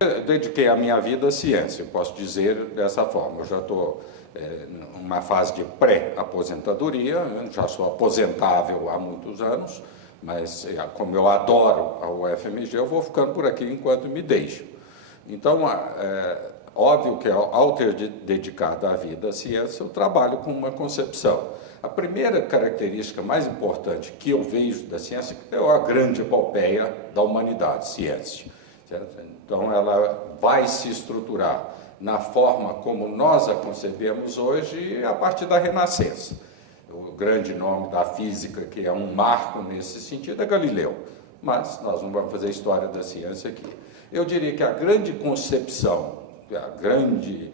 Eu dediquei a minha vida à ciência, eu posso dizer dessa forma. Eu já estou numa fase de pré-aposentadoria, já sou aposentável há muitos anos, mas como eu adoro a UFMG, eu vou ficando por aqui enquanto me deixo. Então, óbvio que ao ter dedicado a vida à ciência, eu trabalho com uma concepção. A primeira característica mais importante que eu vejo da ciência é a grande epopeia da humanidade, ciência. Certo? Então, ela vai se estruturar na forma como nós a concebemos hoje a partir da Renascença. O grande nome da física, que é um marco nesse sentido, é Galileu. Mas nós não vamos fazer a história da ciência aqui. Eu diria que a grande concepção, a grande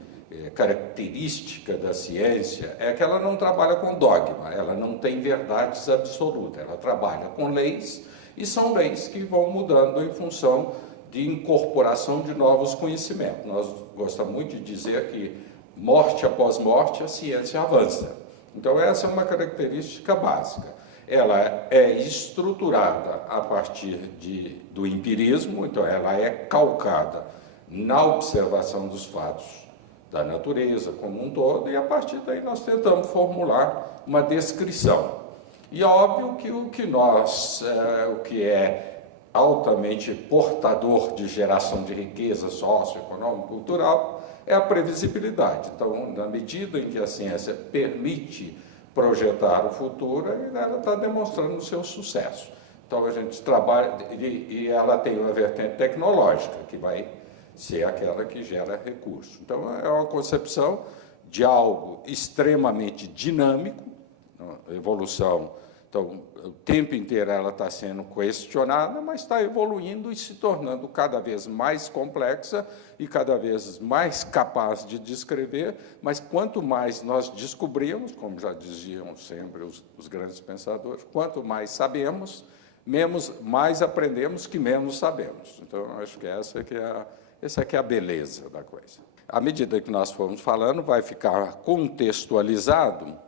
característica da ciência é que ela não trabalha com dogma, ela não tem verdades absolutas, ela trabalha com leis, e são leis que vão mudando em função de incorporação de novos conhecimentos. Nós gostamos muito de dizer que, morte após morte, a ciência avança. Então, essa é uma característica básica. Ela é estruturada a partir do empirismo, então ela é calcada na observação dos fatos da natureza como um todo, e a partir daí nós tentamos formular uma descrição. E é óbvio que o que é altamente portador de geração de riqueza socioeconômica, cultural, é a previsibilidade. Então, na medida em que a ciência permite projetar o futuro, ela está demonstrando o seu sucesso. Então, a gente trabalha, e ela tem uma vertente tecnológica, que vai ser aquela que gera recurso. Então, é uma concepção de algo extremamente dinâmico, evolução. Então, o tempo inteiro ela está sendo questionada, mas está evoluindo e se tornando cada vez mais complexa e cada vez mais capaz de descrever, mas quanto mais nós descobrimos, como já diziam sempre os grandes pensadores, quanto mais sabemos, mais aprendemos que menos sabemos. Então, eu acho que essa é a beleza da coisa. À medida que nós formos falando, vai ficar contextualizado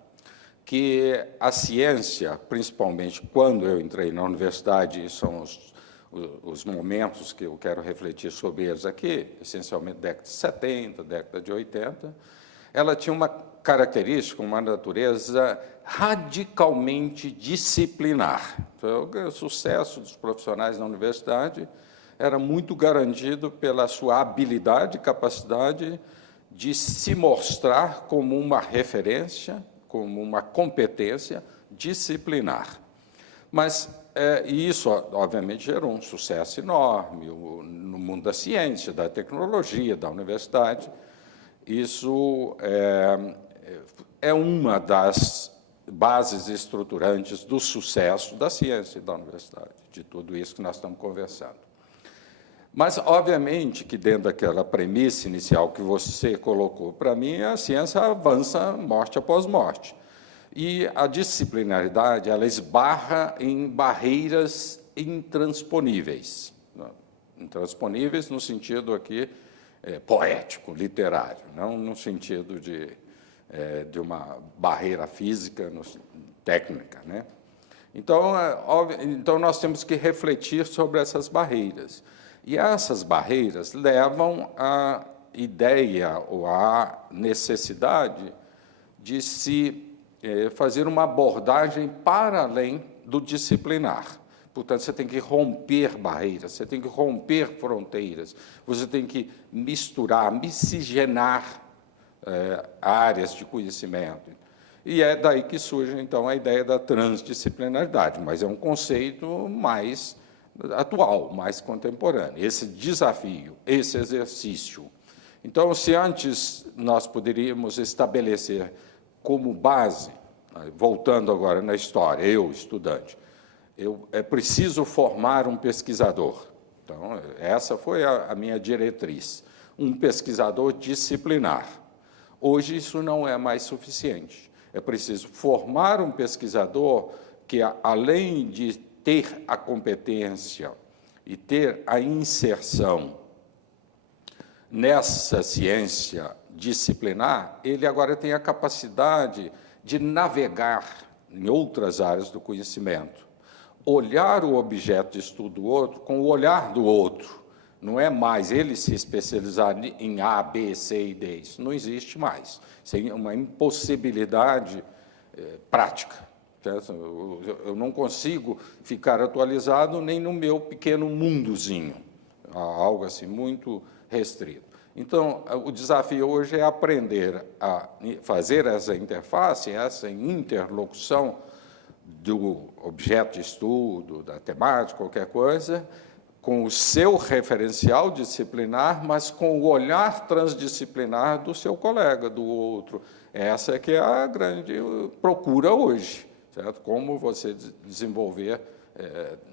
que a ciência, principalmente quando eu entrei na universidade, e são os momentos que eu quero refletir sobre eles aqui, essencialmente década de 70, década de 80, ela tinha uma característica, uma natureza radicalmente disciplinar. Então, o sucesso dos profissionais na universidade era muito garantido pela sua habilidade e capacidade de se mostrar como uma referência, como uma competência disciplinar. Mas isso, obviamente, gerou um sucesso enorme no mundo da ciência, da tecnologia, da universidade. Isso é uma das bases estruturantes do sucesso da ciência e da universidade, de tudo isso que nós estamos conversando. Mas, obviamente, que dentro daquela premissa inicial que você colocou para mim, a ciência avança morte após morte. E a disciplinaridade, ela esbarra em barreiras intransponíveis. Intransponíveis no sentido aqui poético, literário, não no sentido de uma barreira física, técnica, né? Então, nós temos que refletir sobre essas barreiras. E essas barreiras levam à ideia ou à necessidade de se fazer uma abordagem para além do disciplinar. Portanto, você tem que romper barreiras, você tem que romper fronteiras, você tem que misturar, miscigenar áreas de conhecimento. E é daí que surge, então, a ideia da transdisciplinaridade, mas é um conceito mais atual, mais contemporâneo, esse desafio, esse exercício. Então, se antes nós poderíamos estabelecer como base, voltando agora na história, eu, estudante, é preciso formar um pesquisador. Então, essa foi a minha diretriz, um pesquisador disciplinar. Hoje, isso não é mais suficiente. É preciso formar um pesquisador que, além de ter a competência e ter a inserção nessa ciência disciplinar, ele agora tem a capacidade de navegar em outras áreas do conhecimento, olhar o objeto de estudo do outro com o olhar do outro, Não é mais ele se especializar em A, B, C e D. Isso não existe mais. Isso é uma impossibilidade prática. Eu não consigo ficar atualizado nem no meu pequeno mundozinho, algo assim muito restrito. Então, o desafio hoje é aprender a fazer essa interface, essa interlocução do objeto de estudo, da temática, qualquer coisa, com o seu referencial disciplinar, mas com o olhar transdisciplinar do seu colega, do outro. Essa é que é a grande procura hoje, certo? Como você desenvolver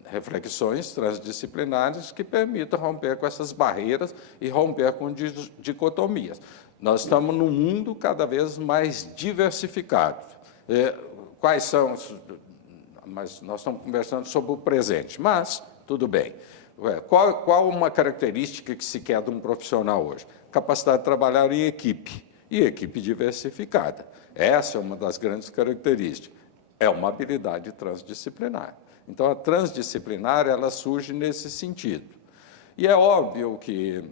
reflexões transdisciplinares que permitam romper com essas barreiras e romper com dicotomias. Nós estamos num mundo cada vez mais diversificado. Quais são mas nós estamos conversando sobre o presente, mas tudo bem. Qual uma característica que se quer de um profissional hoje? Capacidade de trabalhar em equipe, e equipe diversificada. Essa é uma das grandes características. É uma habilidade transdisciplinar. Então, a transdisciplinar, ela surge nesse sentido. E é óbvio que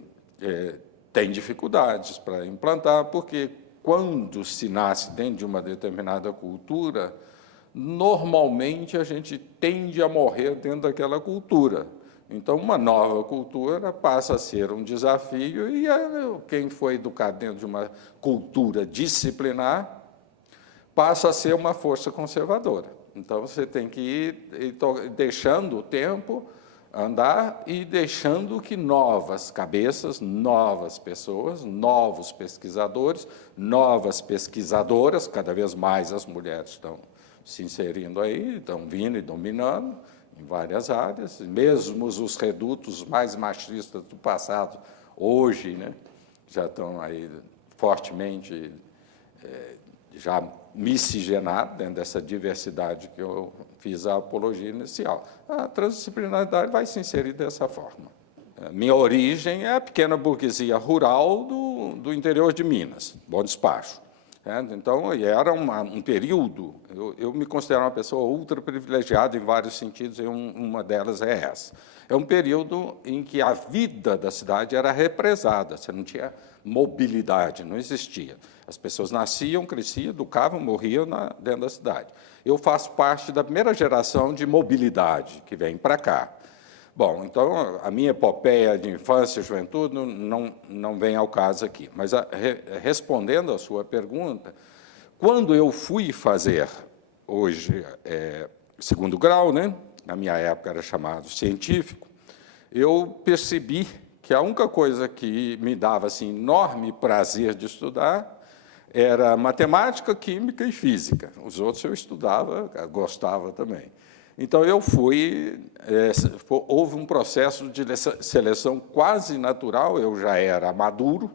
tem dificuldades para implantar, porque quando se nasce dentro de uma determinada cultura, normalmente a gente tende a morrer dentro daquela cultura. Então, uma nova cultura passa a ser um desafio e quem foi educado dentro de uma cultura disciplinar passa a ser uma força conservadora. Então, você tem que ir deixando o tempo andar e deixando que novas cabeças, novas pessoas, novos pesquisadores, novas pesquisadoras, cada vez mais as mulheres estão se inserindo aí, estão vindo e dominando em várias áreas, mesmo os redutos mais machistas do passado, hoje, né, já estão aí fortemente já miscigenados dentro dessa diversidade que eu fiz a apologia inicial. A transdisciplinaridade vai se inserir dessa forma. Minha origem é a pequena burguesia rural do interior de Minas, Bom Despacho. Então, era um período, eu me considero uma pessoa ultra privilegiada em vários sentidos, e uma delas é essa. É um período em que a vida da cidade era represada, você não tinha mobilidade, não existia. As pessoas nasciam, cresciam, educavam, morriam dentro da cidade. Eu faço parte da primeira geração de mobilidade que vem para cá. Bom, então, a minha epopeia de infância e juventude não vem ao caso aqui. Mas, respondendo à sua pergunta, quando eu fui fazer, hoje, segundo grau, né, na minha época era chamado científico, eu percebi que a única coisa que me dava assim, enorme prazer de estudar era matemática, química e física. Os outros eu estudava, gostava também. Então, eu houve um processo de seleção quase natural, eu já era maduro,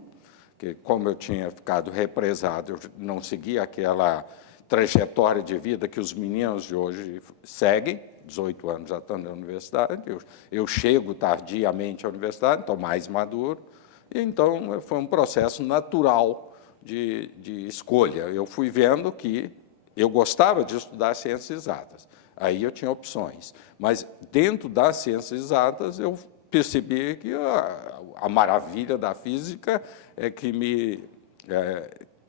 que como eu tinha ficado represado, eu não seguia aquela trajetória de vida que os meninos de hoje seguem, 18 anos já estão na universidade, eu chego tardiamente à universidade, estou mais maduro, e então foi um processo natural de escolha. Eu fui vendo que eu gostava de estudar ciências exatas, aí eu tinha opções, mas dentro das ciências exatas eu percebi que a maravilha da física é que me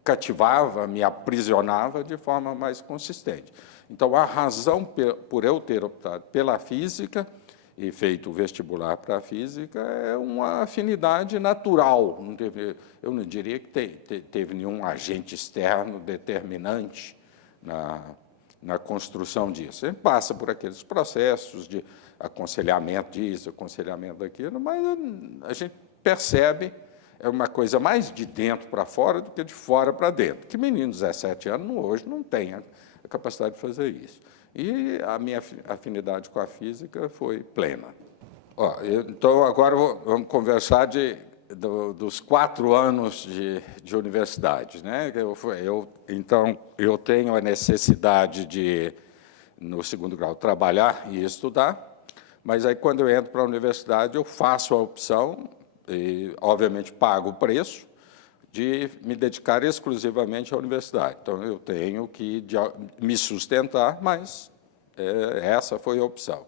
cativava, me aprisionava de forma mais consistente. Então, a razão por eu ter optado pela física e feito o vestibular para a física é uma afinidade natural. Eu não diria que teve nenhum agente externo determinante na construção disso. A gente passa por aqueles processos de aconselhamento disso, aconselhamento daquilo, mas a gente percebe uma coisa mais de dentro para fora do que de fora para dentro. Que menino de 17 anos hoje não tem a capacidade de fazer isso. E a minha afinidade com a física foi plena. Então, agora vamos conversar dos 4 anos de universidade, né? Então, eu tenho a necessidade de, no segundo grau, trabalhar e estudar, mas aí, quando eu entro para a universidade, eu faço a opção, e, obviamente, pago o preço, de me dedicar exclusivamente à universidade. Então, eu tenho que me sustentar, mas essa foi a opção.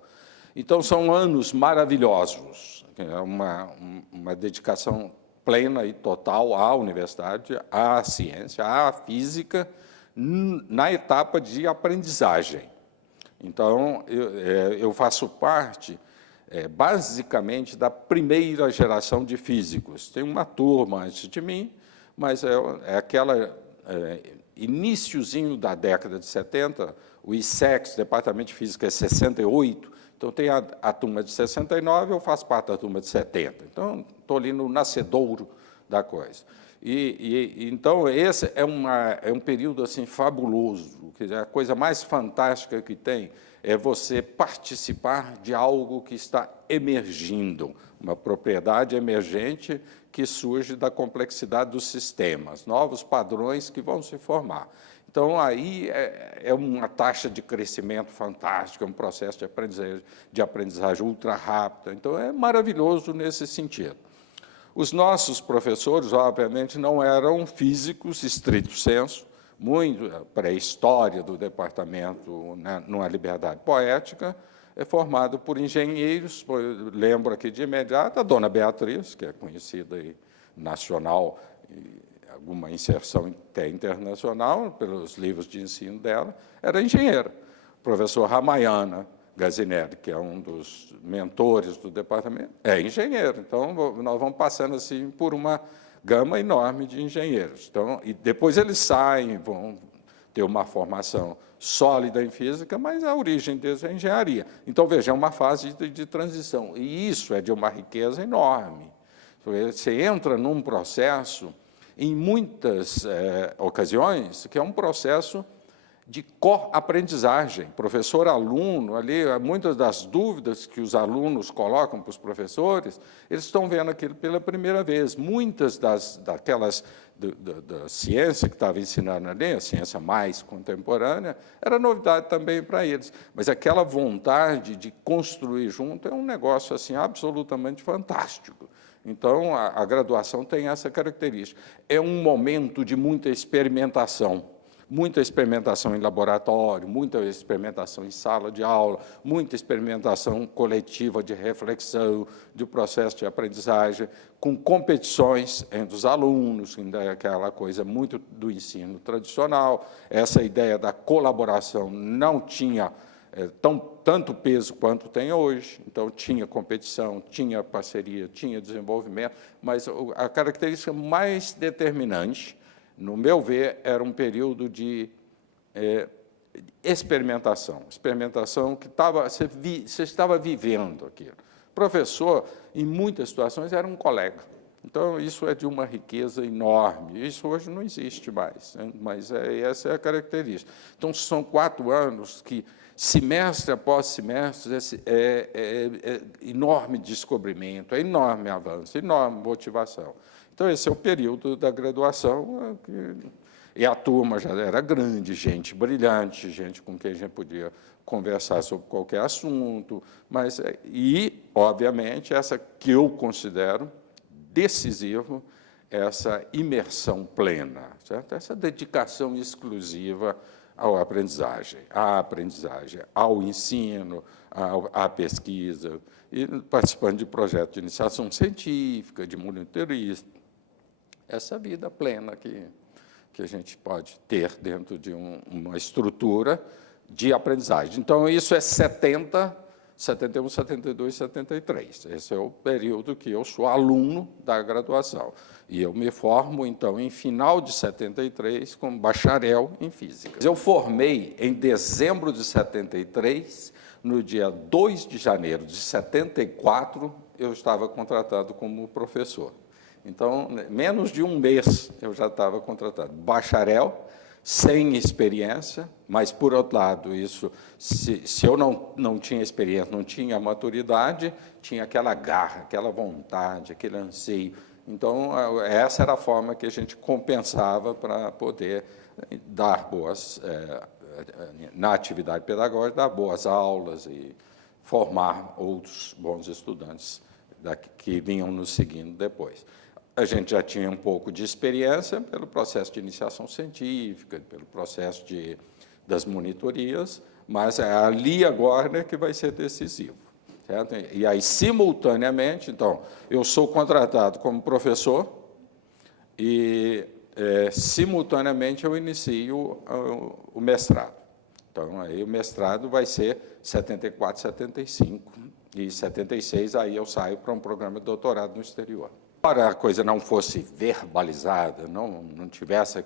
Então, são anos maravilhosos, é uma dedicação plena e total à universidade, à ciência, à física, na etapa de aprendizagem. Então, eu faço parte, basicamente, da primeira geração de físicos. Tem uma turma antes de mim, mas é aquela iniciozinho da década de 70, o ISEX, Departamento de Física, é 68, então tem a turma de 69, eu faço parte da turma de 70. Então, estou ali no nascedouro da coisa. Então, esse é um período assim, fabuloso. Quer dizer, a coisa mais fantástica que tem é você participar de algo que está emergindo, uma propriedade emergente que surge da complexidade dos sistemas, novos padrões que vão se formar. Então, aí é uma taxa de crescimento fantástica, um processo de aprendizagem ultra rápido. Então, é maravilhoso nesse sentido. Os nossos professores, obviamente, não eram físicos, estrito sensu, muito pré-história do departamento, né, numa liberdade poética, é formado por engenheiros. Lembro aqui de imediato a dona Beatriz, que é conhecida aí, nacional, e alguma inserção até internacional, pelos livros de ensino dela, era engenheira. O professor Ramayana Gazinelli, que é um dos mentores do departamento, é engenheiro. Então, nós vamos passando assim por uma gama enorme de engenheiros. Então, e depois eles saem, vão ter uma formação sólida em física, mas a origem deles é engenharia. Então, veja, é uma fase de transição, e isso é de uma riqueza enorme. Você entra num processo, em muitas ocasiões, que é um processo de co-aprendizagem, professor-aluno, ali, muitas das dúvidas que os alunos colocam para os professores, eles estão vendo aquilo pela primeira vez. Muitas daquelas da ciência que estava ensinando ali, a ciência mais contemporânea, era novidade também para eles. Mas aquela vontade de construir junto é um negócio assim, absolutamente fantástico. Então, a graduação tem essa característica. É um momento de muita experimentação em laboratório, muita experimentação em sala de aula, muita experimentação coletiva de reflexão, de processo de aprendizagem, com competições entre os alunos, aquela coisa muito do ensino tradicional. Essa ideia da colaboração não tinha tanto peso quanto tem hoje, então tinha competição, tinha parceria, tinha desenvolvimento, mas a característica mais determinante, no meu ver, era um período de experimentação que você estava vivendo aquilo. Professor, em muitas situações, era um colega. Então, isso é de uma riqueza enorme. Isso hoje não existe mais, né? Mas essa é a característica. Então, são 4 anos que, semestre após semestre, é enorme descobrimento, é enorme avanço, enorme motivação. Então, esse é o período da graduação, e a turma já era grande, gente brilhante, gente com quem a gente podia conversar sobre qualquer assunto, obviamente, essa que eu considero decisivo, essa imersão plena, certo? Essa dedicação exclusiva à aprendizagem, ao ensino, à pesquisa, e participando de projetos de iniciação científica, de monitoria, essa vida plena que a gente pode ter dentro de uma estrutura de aprendizagem. Então, isso é 70, 71, 72, 73. Esse é o período que eu sou aluno da graduação. E eu me formo, então, em final de 73, como bacharel em física. Eu formei em dezembro de 73, no dia 2 de janeiro de 74, eu estava contratado como professor. Então, menos de um mês eu já estava contratado. Bacharel, sem experiência, mas, por outro lado, isso, se eu não tinha experiência, não tinha maturidade, tinha aquela garra, aquela vontade, aquele anseio. Então, essa era a forma que a gente compensava para poder dar na atividade pedagógica, dar boas aulas e formar outros bons estudantes que vinham nos seguindo depois. A gente já tinha um pouco de experiência pelo processo de iniciação científica, pelo processo das monitorias, mas é ali agora que vai ser decisivo. certo? E aí, simultaneamente, então, eu sou contratado como professor e, simultaneamente, eu inicio o mestrado. Então, aí o mestrado vai ser 74, 75, e 76, aí eu saio para um programa de doutorado no exterior. Para a coisa não fosse verbalizada, não tivesse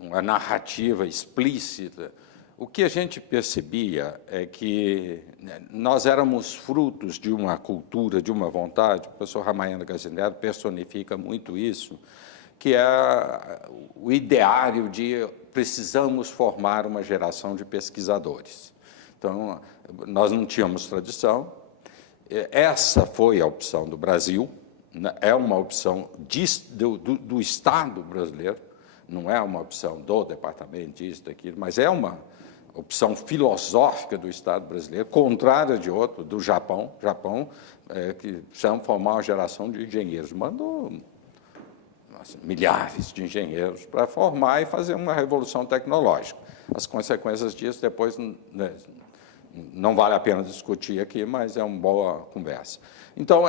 uma narrativa explícita, o que a gente percebia é que nós éramos frutos de uma cultura, de uma vontade, o professor Ramayana Gazinelli personifica muito isso, que é o ideário de precisamos formar uma geração de pesquisadores. Então, nós não tínhamos tradição, essa foi a opção do Brasil, é uma opção do Estado brasileiro, não é uma opção do departamento, disso, daquilo, mas é uma opção filosófica do Estado brasileiro, contrária de outro, do Japão. Que precisamos formar uma geração de engenheiros. Mandou milhares de engenheiros para formar e fazer uma revolução tecnológica. As consequências disso depois não vale a pena discutir aqui, mas é uma boa conversa. Então,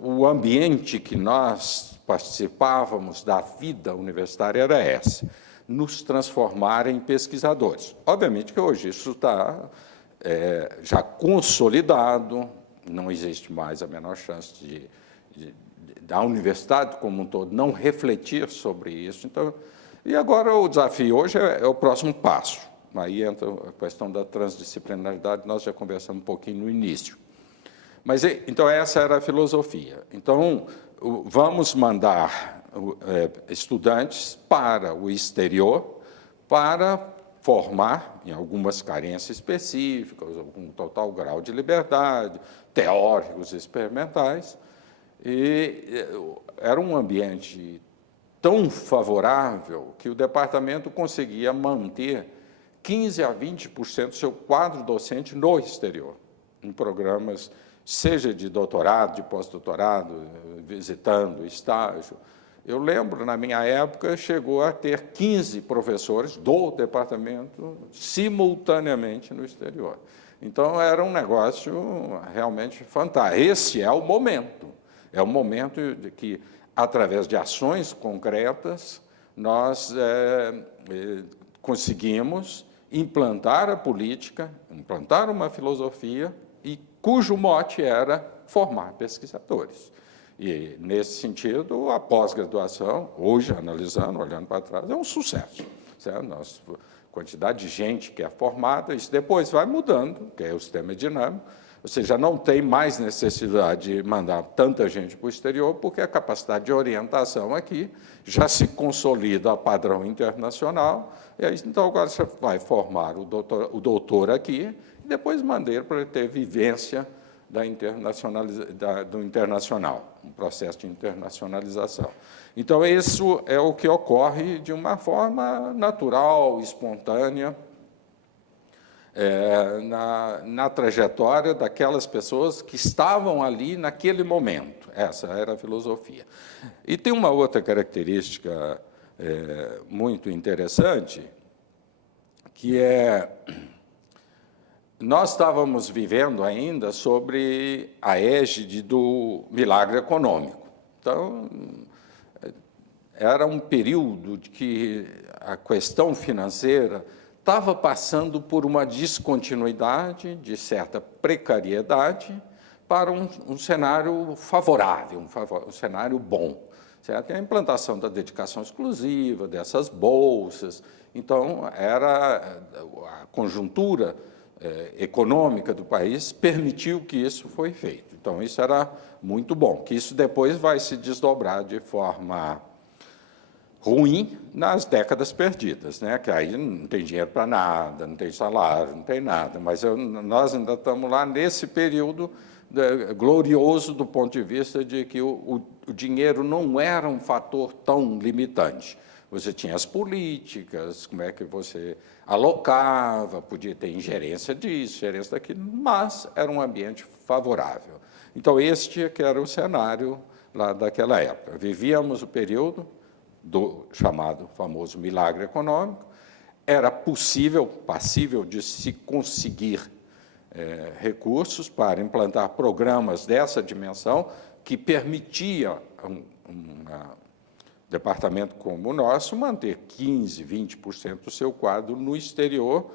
o ambiente que nós participávamos da vida universitária era esse, nos transformar em pesquisadores. Obviamente que hoje isso está já consolidado, não existe mais a menor chance da universidade como um todo não refletir sobre isso. Então, e agora o desafio hoje é o próximo passo. Aí entra a questão da transdisciplinaridade, nós já conversamos um pouquinho no início. Mas, então, essa era a filosofia. Então, vamos mandar estudantes para o exterior para formar, em algumas carências específicas, com total grau de liberdade, teóricos experimentais, e era um ambiente tão favorável que o departamento conseguia manter 15% a 20% do seu quadro docente no exterior, em programas, seja de doutorado, de pós-doutorado, visitando, estágio. Eu lembro, na minha época, chegou a ter 15 professores do departamento simultaneamente no exterior. Então, era um negócio realmente fantástico. Esse é o momento de que, através de ações concretas, nós conseguimos implantar a política, implantar uma filosofia, e cujo mote era formar pesquisadores. E, nesse sentido, a pós-graduação, hoje, analisando, olhando para trás, é um sucesso. Certo? Nossa quantidade de gente que é formada, isso depois vai mudando, que é o sistema dinâmico, ou seja, não tem mais necessidade de mandar tanta gente para o exterior, porque a capacidade de orientação aqui já se consolida a padrão internacional, e aí, então, agora você vai formar o doutor aqui, e depois mandar para ele ter vivência do internacional, um processo de internacionalização. Então, isso é o que ocorre de uma forma natural, espontânea, na trajetória daquelas pessoas que estavam ali naquele momento. Essa era a filosofia. E tem uma outra característica muito interessante, que nós estávamos vivendo ainda sobre a égide do milagre econômico. Então, era um período de que a questão financeira estava passando por uma descontinuidade, de certa precariedade, para um cenário favorável, um cenário bom. Certo? A implantação da dedicação exclusiva, dessas bolsas. Então, a conjuntura econômica do país permitiu que isso foi feito. Então, isso era muito bom, que isso depois vai se desdobrar de forma ruim nas décadas perdidas, né? Que aí não tem dinheiro para nada, não tem salário, não tem nada, mas nós ainda estamos lá nesse período glorioso do ponto de vista de que o dinheiro não era um fator tão limitante. Você tinha as políticas, como é que você alocava, podia ter ingerência disso, ingerência daquilo, mas era um ambiente favorável. Então, este que era o cenário lá daquela época. Vivíamos o período do chamado famoso milagre econômico, era passível de se conseguir recursos para implantar programas dessa dimensão que permitia departamento como o nosso manter 15%, 20% do seu quadro no exterior,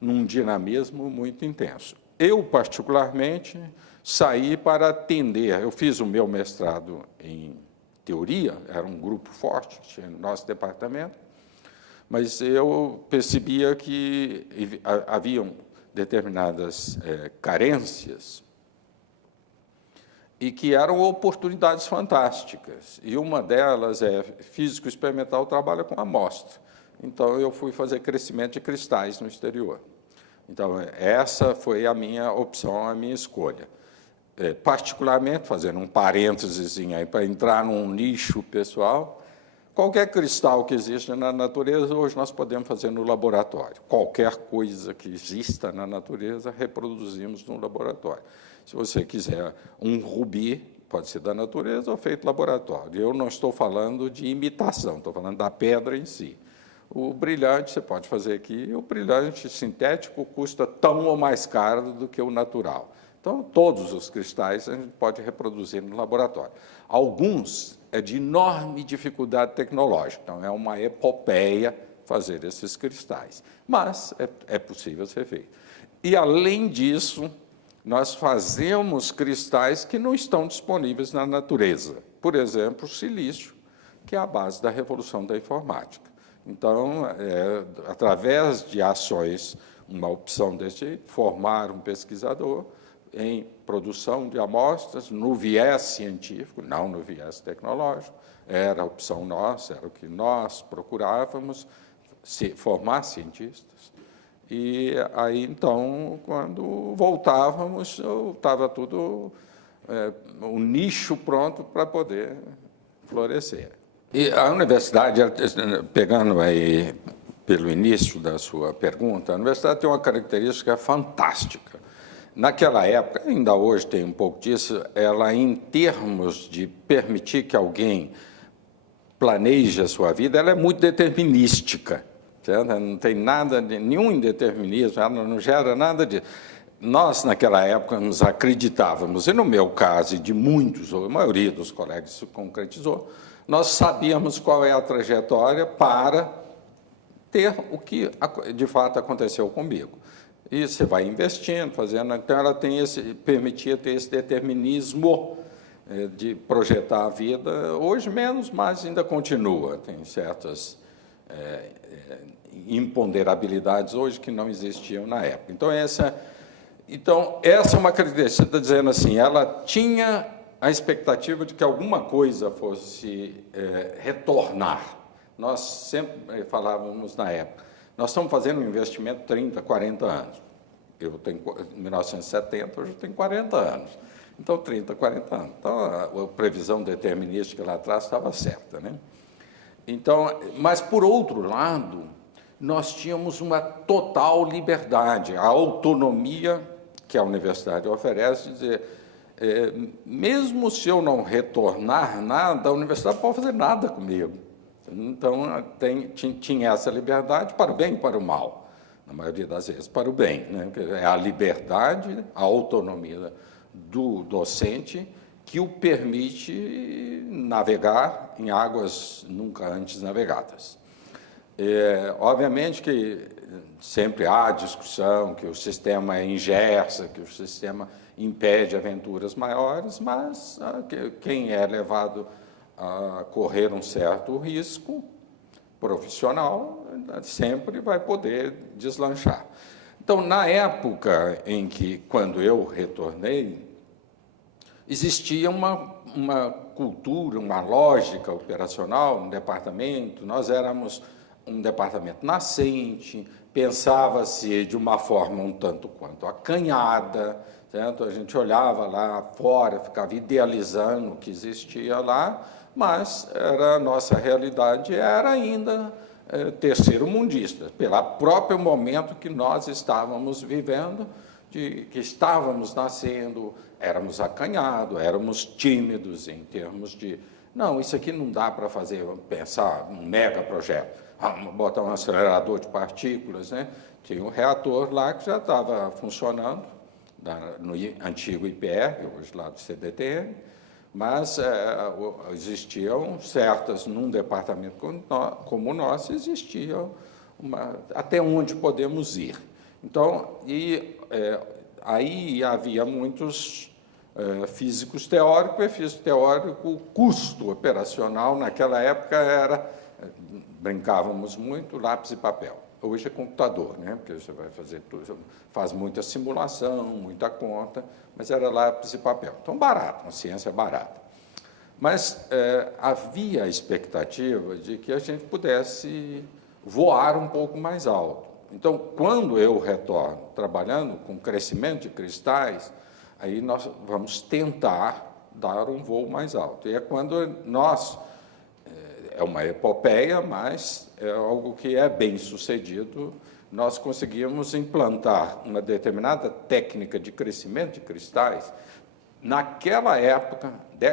num dinamismo muito intenso. Eu, particularmente, saí para atender. Eu fiz o meu mestrado em teoria, era um grupo forte, tinha no nosso departamento, mas eu percebia que haviam determinadas carências e que eram oportunidades fantásticas. E uma delas é físico experimental trabalha com amostra. Então, eu fui fazer crescimento de cristais no exterior. Então, essa foi a minha opção, a minha escolha. Particularmente, fazendo um parênteses aí para entrar num nicho pessoal, qualquer cristal que existe na natureza, hoje nós podemos fazer no laboratório. Qualquer coisa que exista na natureza, reproduzimos no laboratório. Se você quiser um rubi, pode ser da natureza ou feito laboratório. Eu não estou falando de imitação, estou falando da pedra em si. O brilhante você pode fazer aqui, o brilhante sintético custa tão ou mais caro do que o natural. Então, todos os cristais a gente pode reproduzir no laboratório. Alguns é de enorme dificuldade tecnológica, então é uma epopeia fazer esses cristais, mas é possível ser feito. E, além disso, nós fazemos cristais que não estão disponíveis na natureza. Por exemplo, o silício, que é a base da revolução da informática. Então, através de ações, uma opção desse, formar um pesquisador em produção de amostras no viés científico, não no viés tecnológico, era a opção nossa, era o que nós procurávamos, formar cientistas. E aí, então, quando voltávamos, estava tudo, o nicho pronto para poder florescer. E a universidade, pegando aí pelo início da sua pergunta, a universidade tem uma característica fantástica. Naquela época, ainda hoje tem um pouco disso, ela, em termos de permitir que alguém planeje a sua vida, ela é muito determinística. Certo? Não tem nada, nenhum indeterminismo, ela não gera nada de... Nós, naquela época, nos acreditávamos, e no meu caso, e de muitos, ou a maioria dos colegas se concretizou, nós sabíamos qual é a trajetória para ter o que, de fato, aconteceu comigo. E você vai investindo, fazendo... Então, ela tem permitia ter esse determinismo de projetar a vida. Hoje, menos, mas ainda continua. Tem certas imponderabilidades hoje que não existiam na época. Então, essa é uma característica. Você está dizendo assim, ela tinha a expectativa de que alguma coisa fosse retornar. Nós sempre falávamos na época, nós estamos fazendo um investimento 30, 40 anos. Eu tenho, em 1970, hoje eu tenho 40 anos. Então, 30, 40 anos. Então, a previsão determinística lá atrás estava certa, né? Então, mas, por outro lado, nós tínhamos uma total liberdade, a autonomia que a universidade oferece, de dizer, mesmo se eu não retornar nada, a universidade não pode fazer nada comigo. Então, tinha essa liberdade para o bem e para o mal, na maioria das vezes, para o bem, né? É a liberdade, a autonomia do docente que o permite navegar em águas nunca antes navegadas. Obviamente que sempre há discussão que o sistema engessa, que o sistema impede aventuras maiores, mas quem é levado a correr um certo risco profissional sempre vai poder deslanchar. Então, na época em que, quando eu retornei, existia uma cultura, uma lógica operacional no departamento. Nós éramos um departamento nascente, pensava-se de uma forma um tanto quanto acanhada, certo? A gente olhava lá fora, ficava idealizando o que existia lá, mas a nossa realidade era ainda terceiro-mundista, pelo próprio momento que nós estávamos vivendo, que estávamos nascendo, éramos acanhados, éramos tímidos em termos de, não, isso aqui não dá para fazer, vamos pensar num mega projeto, vamos botar um acelerador de partículas, né? Tinha um reator lá que já estava funcionando, no antigo IPR, hoje lá do CDTN, mas existiam certas, num departamento como o nosso, existia até onde podemos ir. Então, aí havia muitos físicos teóricos, e físico teórico, o custo operacional naquela época era, brincávamos muito, lápis e papel. Hoje é computador, né? Porque você vai fazer tudo, faz muita simulação, muita conta, mas era lápis e papel. Então, barato, a ciência é barata. Mas havia a expectativa de que a gente pudesse voar um pouco mais alto. Então, quando eu retorno trabalhando com crescimento de cristais, aí nós vamos tentar dar um voo mais alto. E é quando nós, é uma epopeia, mas é algo que é bem sucedido, nós conseguimos implantar uma determinada técnica de crescimento de cristais. Naquela época,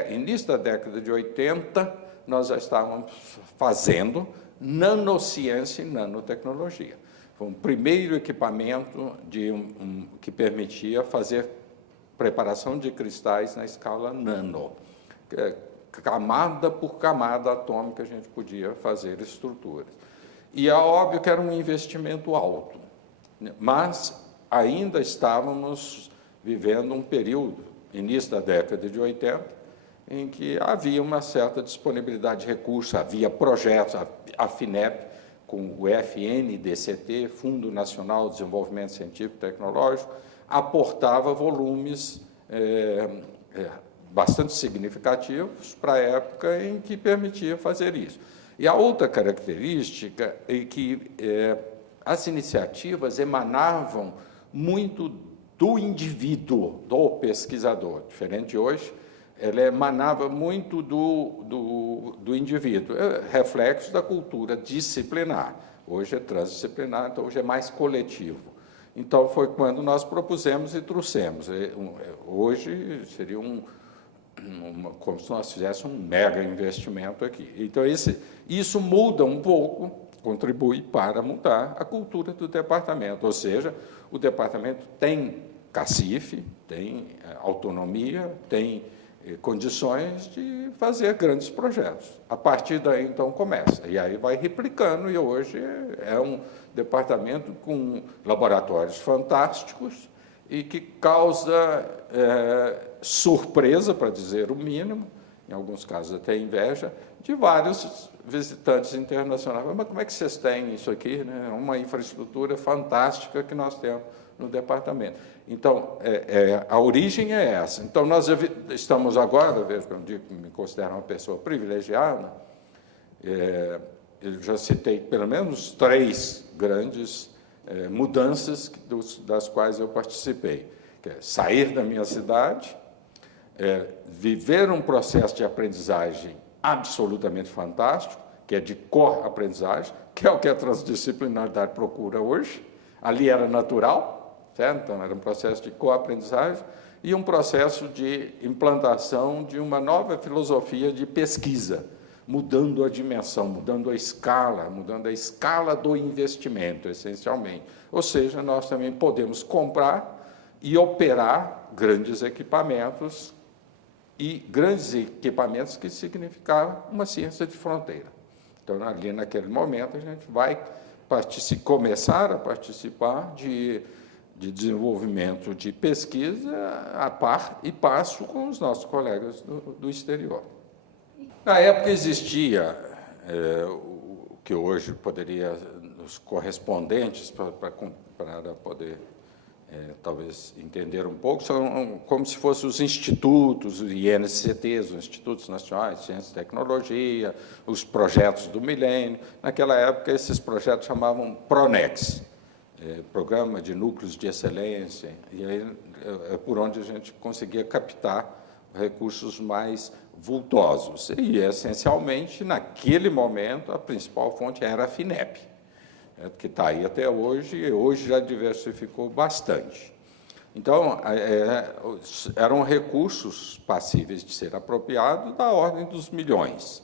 início da década de 80, nós já estávamos fazendo nanociência e nanotecnologia. Foi um primeiro equipamento que permitia fazer preparação de cristais na escala nano. Camada por camada atômica a gente podia fazer estruturas. E é óbvio que era um investimento alto, mas ainda estávamos vivendo um período, início da década de 80, em que havia uma certa disponibilidade de recursos, havia projetos, a FINEP, com o FNDCT, Fundo Nacional de Desenvolvimento Científico e Tecnológico, aportava volumes bastante significativos para a época em que permitia fazer isso. E a outra característica é que as iniciativas emanavam muito do indivíduo, do pesquisador. Diferente de hoje, ela emanava muito do indivíduo, reflexo da cultura disciplinar. Hoje é transdisciplinar, então hoje é mais coletivo. Então, foi quando nós propusemos e trouxemos. Hoje seria como se nós fizéssemos um mega investimento aqui. Então, isso muda um pouco, contribui para mudar a cultura do departamento. Ou seja, o departamento tem cacife, tem autonomia, tem condições de fazer grandes projetos. A partir daí, então, começa. E aí vai replicando, e hoje é um departamento com laboratórios fantásticos e que causa surpresa, para dizer o mínimo, em alguns casos até inveja, de vários visitantes internacionais. Mas como é que vocês têm isso aqui? Né? Uma infraestrutura fantástica que nós temos no departamento. Então, a origem é essa. Então, nós estamos agora, vejo que eu digo que me considero uma pessoa privilegiada, eu já citei pelo menos 3 grandes mudanças das quais eu participei. Que é sair da minha cidade, viver um processo de aprendizagem absolutamente fantástico, que é de co-aprendizagem, que é o que a transdisciplinaridade procura hoje. Ali era natural, certo? Então, era um processo de co-aprendizagem e um processo de implantação de uma nova filosofia de pesquisa, mudando a dimensão, mudando a escala do investimento, essencialmente. Ou seja, nós também podemos comprar e operar grandes equipamentos, e grandes equipamentos que significavam uma ciência de fronteira. Então, ali naquele momento, a gente vai começar a participar de desenvolvimento de pesquisa a par e passo com os nossos colegas do exterior. Na época existia o que hoje poderia, os correspondentes, para poder talvez entender um pouco, são como se fossem os institutos, os INCTs, os Institutos Nacionais de Ciência e Tecnologia, os projetos do milênio. Naquela época, esses projetos chamavam PRONEX, Programa de Núcleos de Excelência, e aí é por onde a gente conseguia captar recursos mais vultosos. E, essencialmente, naquele momento, a principal fonte era a FINEP, que está aí até hoje, e hoje já diversificou bastante. Então, eram recursos passíveis de ser apropriados da ordem dos milhões.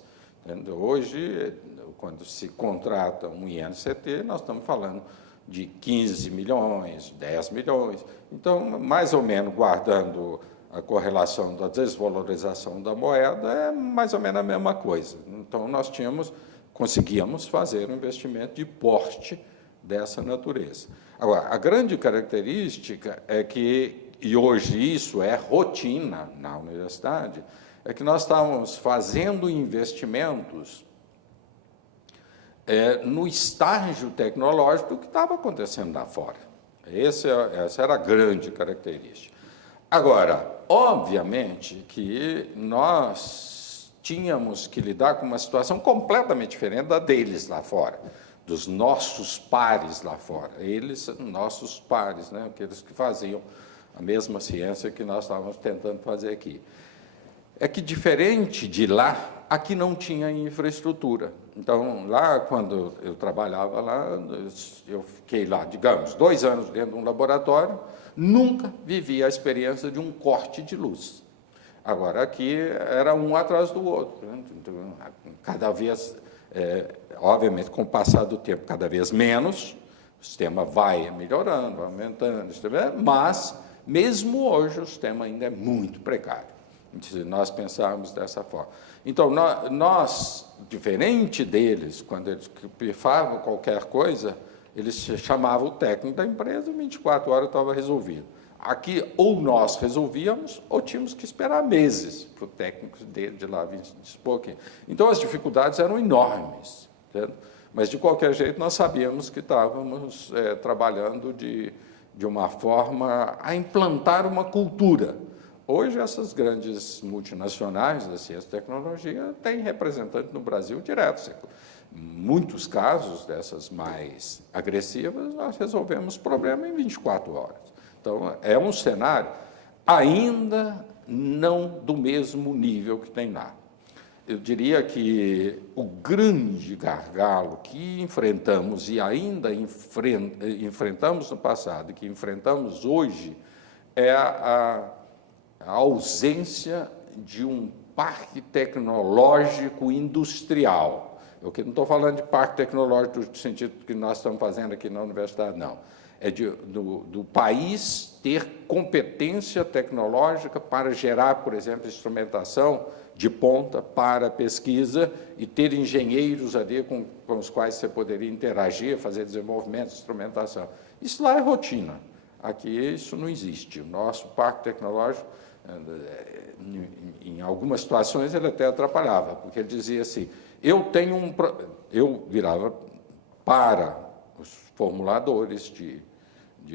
Hoje, quando se contrata um INCT, nós estamos falando de 15 milhões, 10 milhões. Então, mais ou menos, guardando a correlação da desvalorização da moeda, é mais ou menos a mesma coisa. Então, nós conseguíamos fazer um investimento de porte dessa natureza. Agora, a grande característica é que, e hoje isso é rotina na universidade, é que nós estávamos fazendo investimentos no estágio tecnológico que estava acontecendo lá fora. Essa era a grande característica. Agora, obviamente que nós tínhamos que lidar com uma situação completamente diferente da deles lá fora, dos nossos pares lá fora. Eles, nossos pares, né? Aqueles que faziam a mesma ciência que nós estávamos tentando fazer aqui. É que, diferente de lá, aqui não tinha infraestrutura. Então, lá, quando eu trabalhava lá, eu fiquei lá, digamos, 2 anos dentro de um laboratório, nunca vivi a experiência de um corte de luz. Agora, aqui era um atrás do outro. Né? Então, cada vez, obviamente, com o passar do tempo, cada vez menos, o sistema vai melhorando, aumentando, mas, mesmo hoje, o sistema ainda é muito precário, se nós pensarmos dessa forma. Então, nós, diferente deles, quando eles pifavam qualquer coisa, eles chamavam o técnico da empresa e 24 horas estava resolvido. Aqui, ou nós resolvíamos, ou tínhamos que esperar meses para o técnico de lá vir dispor aqui. Então, as dificuldades eram enormes, certo? Mas, de qualquer jeito, nós sabíamos que estávamos trabalhando de uma forma a implantar uma cultura. Hoje, essas grandes multinacionais da ciência e tecnologia têm representante no Brasil direto. Em muitos casos dessas mais agressivas, nós resolvemos o problema em 24 horas. Então, é um cenário ainda não do mesmo nível que tem lá. Eu diria que o grande gargalo que enfrentamos e ainda enfrentamos no passado e que enfrentamos hoje é a ausência de um parque tecnológico industrial. Eu não estou falando de parque tecnológico no sentido que nós estamos fazendo aqui na universidade, não. É do país ter competência tecnológica para gerar, por exemplo, instrumentação de ponta para pesquisa e ter engenheiros ali com os quais você poderia interagir, fazer desenvolvimento de instrumentação. Isso lá é rotina. Aqui isso não existe. O nosso parque tecnológico, em algumas situações, ele até atrapalhava, porque ele dizia assim, eu virava para os formuladores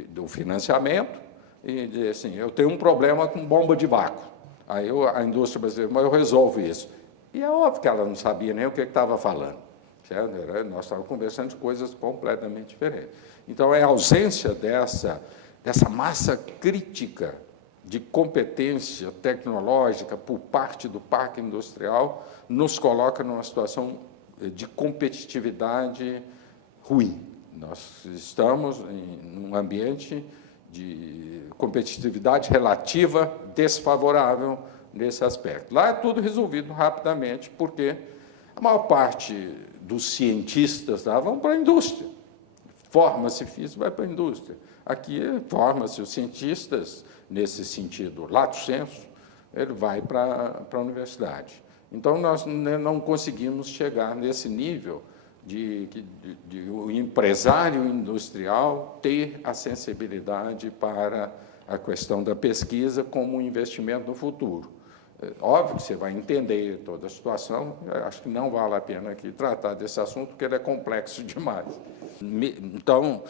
do financiamento e dizia assim, eu tenho um problema com bomba de vácuo. Aí a indústria brasileira, mas eu resolvo isso. E é óbvio que ela não sabia nem o que estava falando. Certo? Nós estávamos conversando de coisas completamente diferentes. Então, é a ausência dessa massa crítica de competência tecnológica por parte do parque industrial nos coloca numa situação de competitividade ruim. Nós estamos em um ambiente de competitividade relativa desfavorável nesse aspecto. Lá é tudo resolvido rapidamente, porque a maior parte dos cientistas lá vão para a indústria. Forma-se físico, vai para a indústria. Aqui, forma-se os cientistas, nesse sentido, lato sensu, ele vai para a universidade. Então, nós não conseguimos chegar nesse nível de o empresário industrial ter a sensibilidade para a questão da pesquisa como um investimento no futuro. Óbvio que você vai entender toda a situação, acho que não vale a pena aqui tratar desse assunto, porque ele é complexo demais. Então,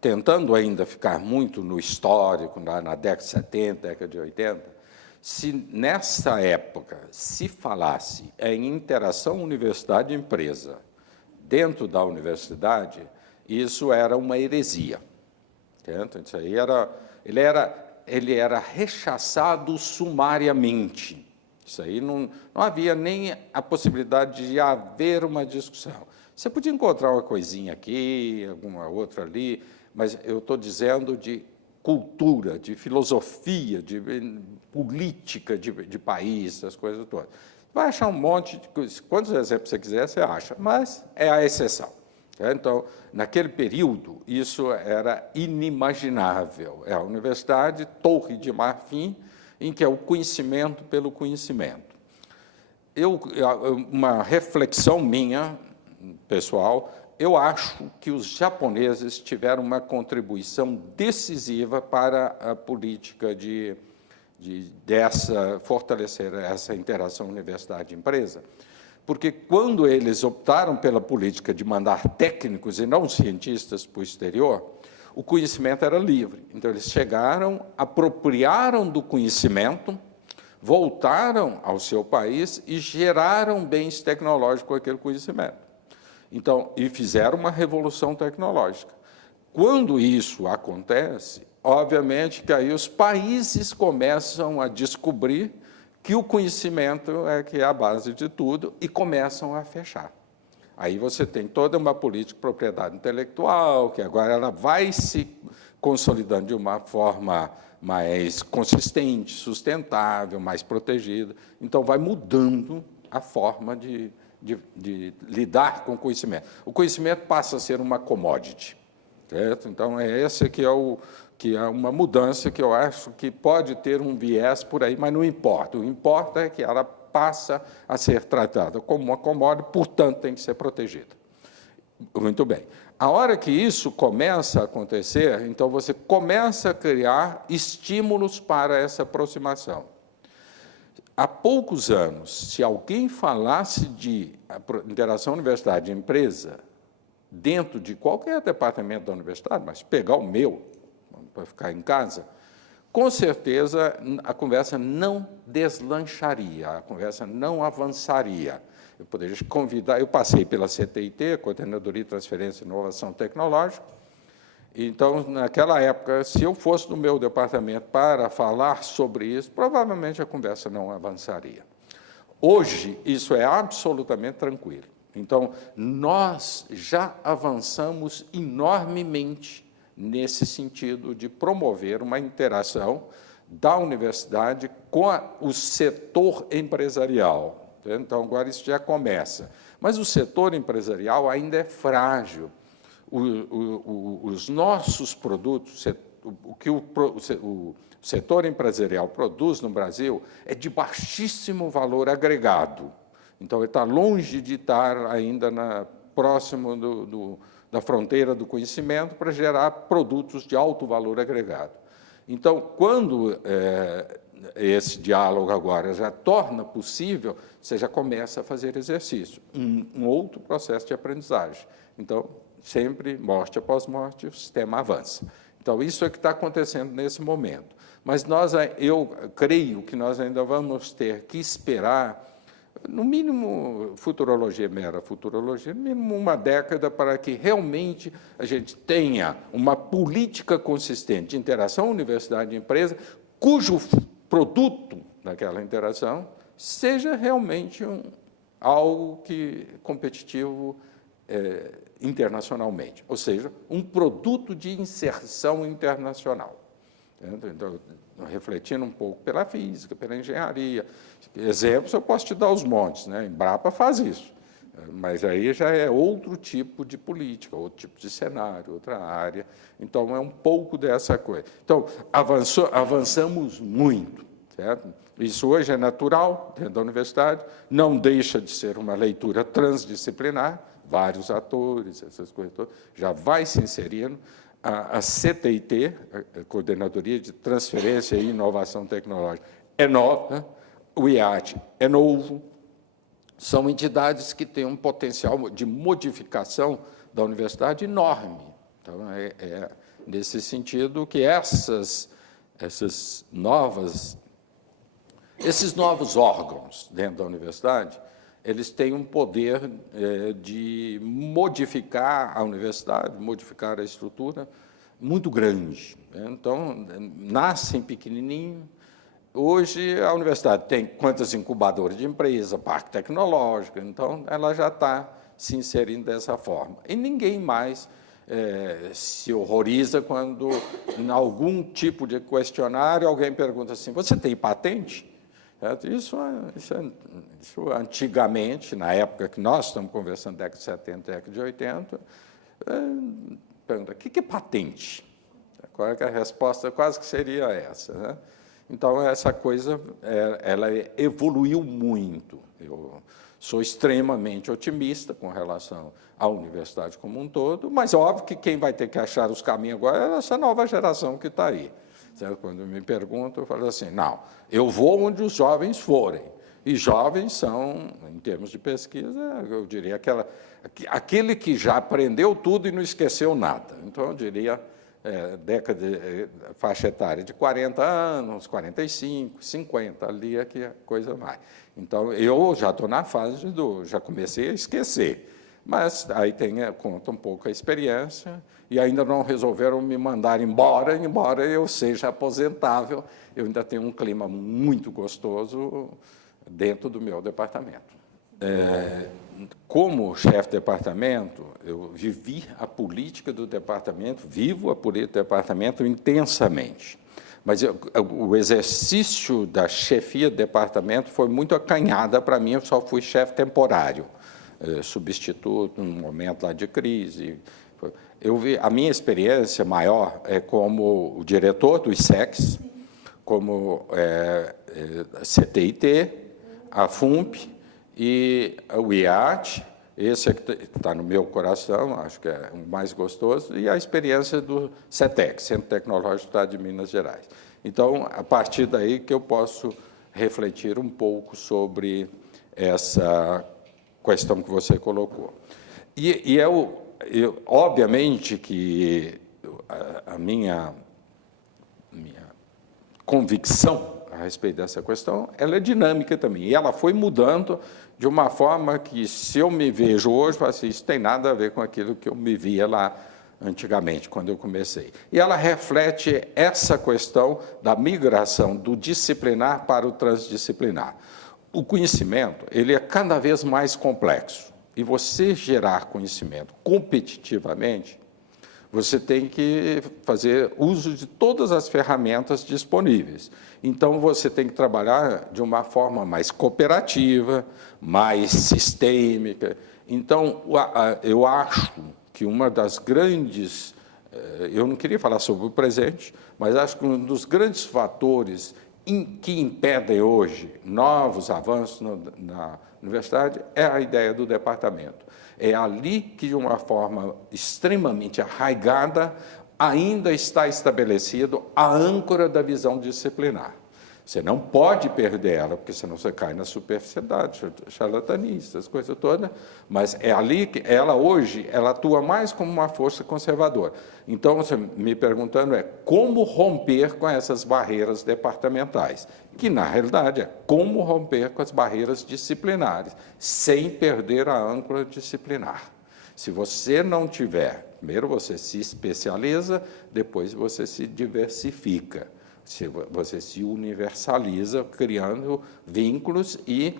tentando ainda ficar muito no histórico, na década de 70, década de 80, se nessa época se falasse em interação universidade-empresa dentro da universidade, isso era uma heresia. Entende? Isso aí ele era rechaçado sumariamente. Isso aí não havia nem a possibilidade de haver uma discussão. Você podia encontrar uma coisinha aqui, alguma outra ali, mas eu estou dizendo de cultura, de filosofia, de política de país, essas coisas todas. Vai achar um monte de coisas. Quantos exemplos você quiser, você acha, mas é a exceção. Então, naquele período, isso era inimaginável. É a universidade, torre de marfim, em que é o conhecimento pelo conhecimento. Uma reflexão minha, pessoal, eu acho que os japoneses tiveram uma contribuição decisiva para a política de fortalecer essa interação universidade-empresa, porque quando eles optaram pela política de mandar técnicos e não cientistas para o exterior, o conhecimento era livre. Então, eles chegaram, apropriaram do conhecimento, voltaram ao seu país e geraram bens tecnológicos com aquele conhecimento. Então, e fizeram uma revolução tecnológica. Quando isso acontece, obviamente que aí os países começam a descobrir que o conhecimento é que é a base de tudo e começam a fechar. Aí você tem toda uma política de propriedade intelectual, que agora ela vai se consolidando de uma forma mais consistente, sustentável, mais protegida. Então, vai mudando a forma de lidar com o conhecimento. O conhecimento passa a ser uma commodity. Certo? Então, esse que é uma mudança que eu acho que pode ter um viés por aí, mas não importa. O que importa é que ela passa a ser tratada como uma commodity, portanto, tem que ser protegida. Muito bem. A hora que isso começa a acontecer, então você começa a criar estímulos para essa aproximação. Há poucos anos, se alguém falasse de interação universidade-empresa, dentro de qualquer departamento da universidade, mas pegar o meu, para ficar em casa, com certeza a conversa não deslancharia, a conversa não avançaria. Eu poderia convidar, eu passei pela CTIT, Coordenadoria de Transferência e Inovação Tecnológica, então, naquela época, se eu fosse no meu departamento para falar sobre isso, provavelmente a conversa não avançaria. Hoje, isso é absolutamente tranquilo. Então, nós já avançamos enormemente nesse sentido de promover uma interação da universidade com o setor empresarial. Então, agora isso já começa. Mas o setor empresarial ainda é frágil. Os nossos produtos, o que o setor empresarial produz no Brasil é de baixíssimo valor agregado. Então, ele está longe de estar ainda próximo da fronteira do conhecimento para gerar produtos de alto valor agregado. Então, quando esse diálogo agora já torna possível, você já começa a fazer exercício, um outro processo de aprendizagem. Então, sempre, morte após morte, o sistema avança. Então, isso é que está acontecendo nesse momento. Mas eu creio que nós ainda vamos ter que esperar, no mínimo, mera futurologia, no mínimo uma década, para que realmente a gente tenha uma política consistente de interação universidade e empresa, cujo produto daquela interação seja realmente algo competitivo internacionalmente, ou seja, um produto de inserção internacional. Então, refletindo um pouco pela física, pela engenharia. Exemplos, eu posso te dar os montes, né? A Embrapa faz isso, mas aí já é outro tipo de política, outro tipo de cenário, outra área. Então, é um pouco dessa coisa. Então, avançamos muito, certo? Isso hoje é natural dentro da universidade, não deixa de ser uma leitura transdisciplinar, vários atores, essas coisas todas, já vai se inserindo. A CTIT, a Coordenadoria de Transferência e Inovação Tecnológica, é nova, o IAT é novo, são entidades que têm um potencial de modificação da universidade enorme. Então, nesse sentido que esses novos órgãos dentro da universidade, eles têm um poder de modificar a universidade, modificar a estrutura muito grande. Então, nascem pequenininho. Hoje, a universidade tem quantas incubadoras de empresa, parque tecnológico, então, ela já está se inserindo dessa forma. E ninguém mais se horroriza quando, em algum tipo de questionário, alguém pergunta assim, você tem patente? Isso antigamente, na época que nós estamos conversando, década de 70, década de 80, pergunta, o que é patente? Qual é que a resposta quase que seria essa, né? Então, essa coisa, ela evoluiu muito. Eu sou extremamente otimista com relação à universidade como um todo, mas óbvio que quem vai ter que achar os caminhos agora é essa nova geração que está aí. Certo? Quando me perguntam, eu falo assim, não, eu vou onde os jovens forem. E jovens são, em termos de pesquisa, eu diria aquele que já aprendeu tudo e não esqueceu nada. Então, eu diria faixa etária de 40 anos, 45, 50, ali é que a coisa vai. Então, eu já estou na fase já comecei a esquecer, mas aí conta um pouco a experiência, e ainda não resolveram me mandar embora eu seja aposentável, eu ainda tenho um clima muito gostoso dentro do meu departamento. Como chefe de departamento, eu vivi a política do departamento, vivo a política do departamento intensamente. Mas o exercício da chefia de departamento foi muito acanhada para mim, eu só fui chefe temporário, substituto num momento lá de crise. A minha experiência maior é como o diretor do ISEX, como CTIT, a FUMP, e o IAT, esse é que está no meu coração, acho que é o mais gostoso, e a experiência do CETEC, Centro Tecnológico do Estado de Minas Gerais. Então, a partir daí que eu posso refletir um pouco sobre essa questão que você colocou. Obviamente que a minha convicção a respeito dessa questão, ela é dinâmica também, e ela foi mudando de uma forma que, se eu me vejo hoje, eu falo assim, isso tem nada a ver com aquilo que eu me via lá antigamente, quando eu comecei. E ela reflete essa questão da migração do disciplinar para o transdisciplinar. O conhecimento, ele é cada vez mais complexo, e você gerar conhecimento competitivamente, você tem que fazer uso de todas as ferramentas disponíveis. Então, você tem que trabalhar de uma forma mais cooperativa, mais sistêmica. Então, eu acho que uma das grandes... Eu não queria falar sobre o presente, mas acho que um dos grandes fatores que impedem hoje novos avanços na universidade é a ideia do departamento. É ali que, de uma forma extremamente arraigada, ainda está estabelecido a âncora da visão disciplinar. Você não pode perder ela, porque senão você cai na superficialidade, charlatanice, essas coisas todas, mas é ali que ela hoje, ela atua mais como uma força conservadora. Então, você me perguntando como romper com essas barreiras departamentais, que na realidade é como romper com as barreiras disciplinares, sem perder a âncora disciplinar. Se você não tiver, primeiro você se especializa, depois você se diversifica. Você se universaliza, criando vínculos e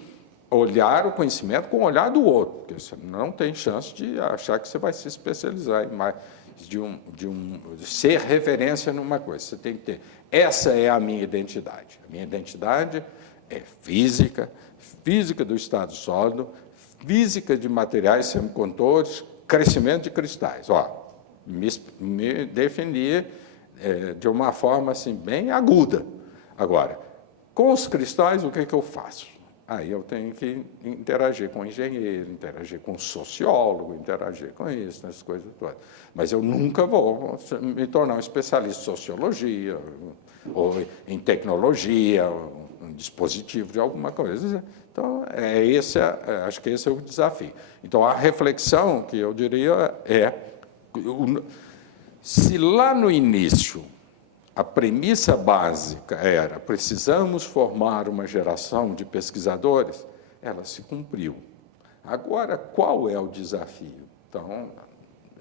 olhar o conhecimento com o olhar do outro, porque você não tem chance de achar que você vai se especializar em mais de ser referência numa coisa. Você tem que ter. Essa é a minha identidade. A minha identidade é física, física do estado sólido, física de materiais semicondutores, crescimento de cristais. Me definir de uma forma assim, bem aguda. Agora, com os cristais, o que eu faço? Aí eu tenho que interagir com o engenheiro, interagir com o sociólogo, interagir com isso, essas coisas todas. Mas eu nunca vou me tornar um especialista em sociologia, ou em tecnologia, ou um dispositivo de alguma coisa. Então, acho que esse é o desafio. Então, a reflexão que eu diria se lá no início a premissa básica era precisamos formar uma geração de pesquisadores, ela se cumpriu. Agora, qual é o desafio? Então,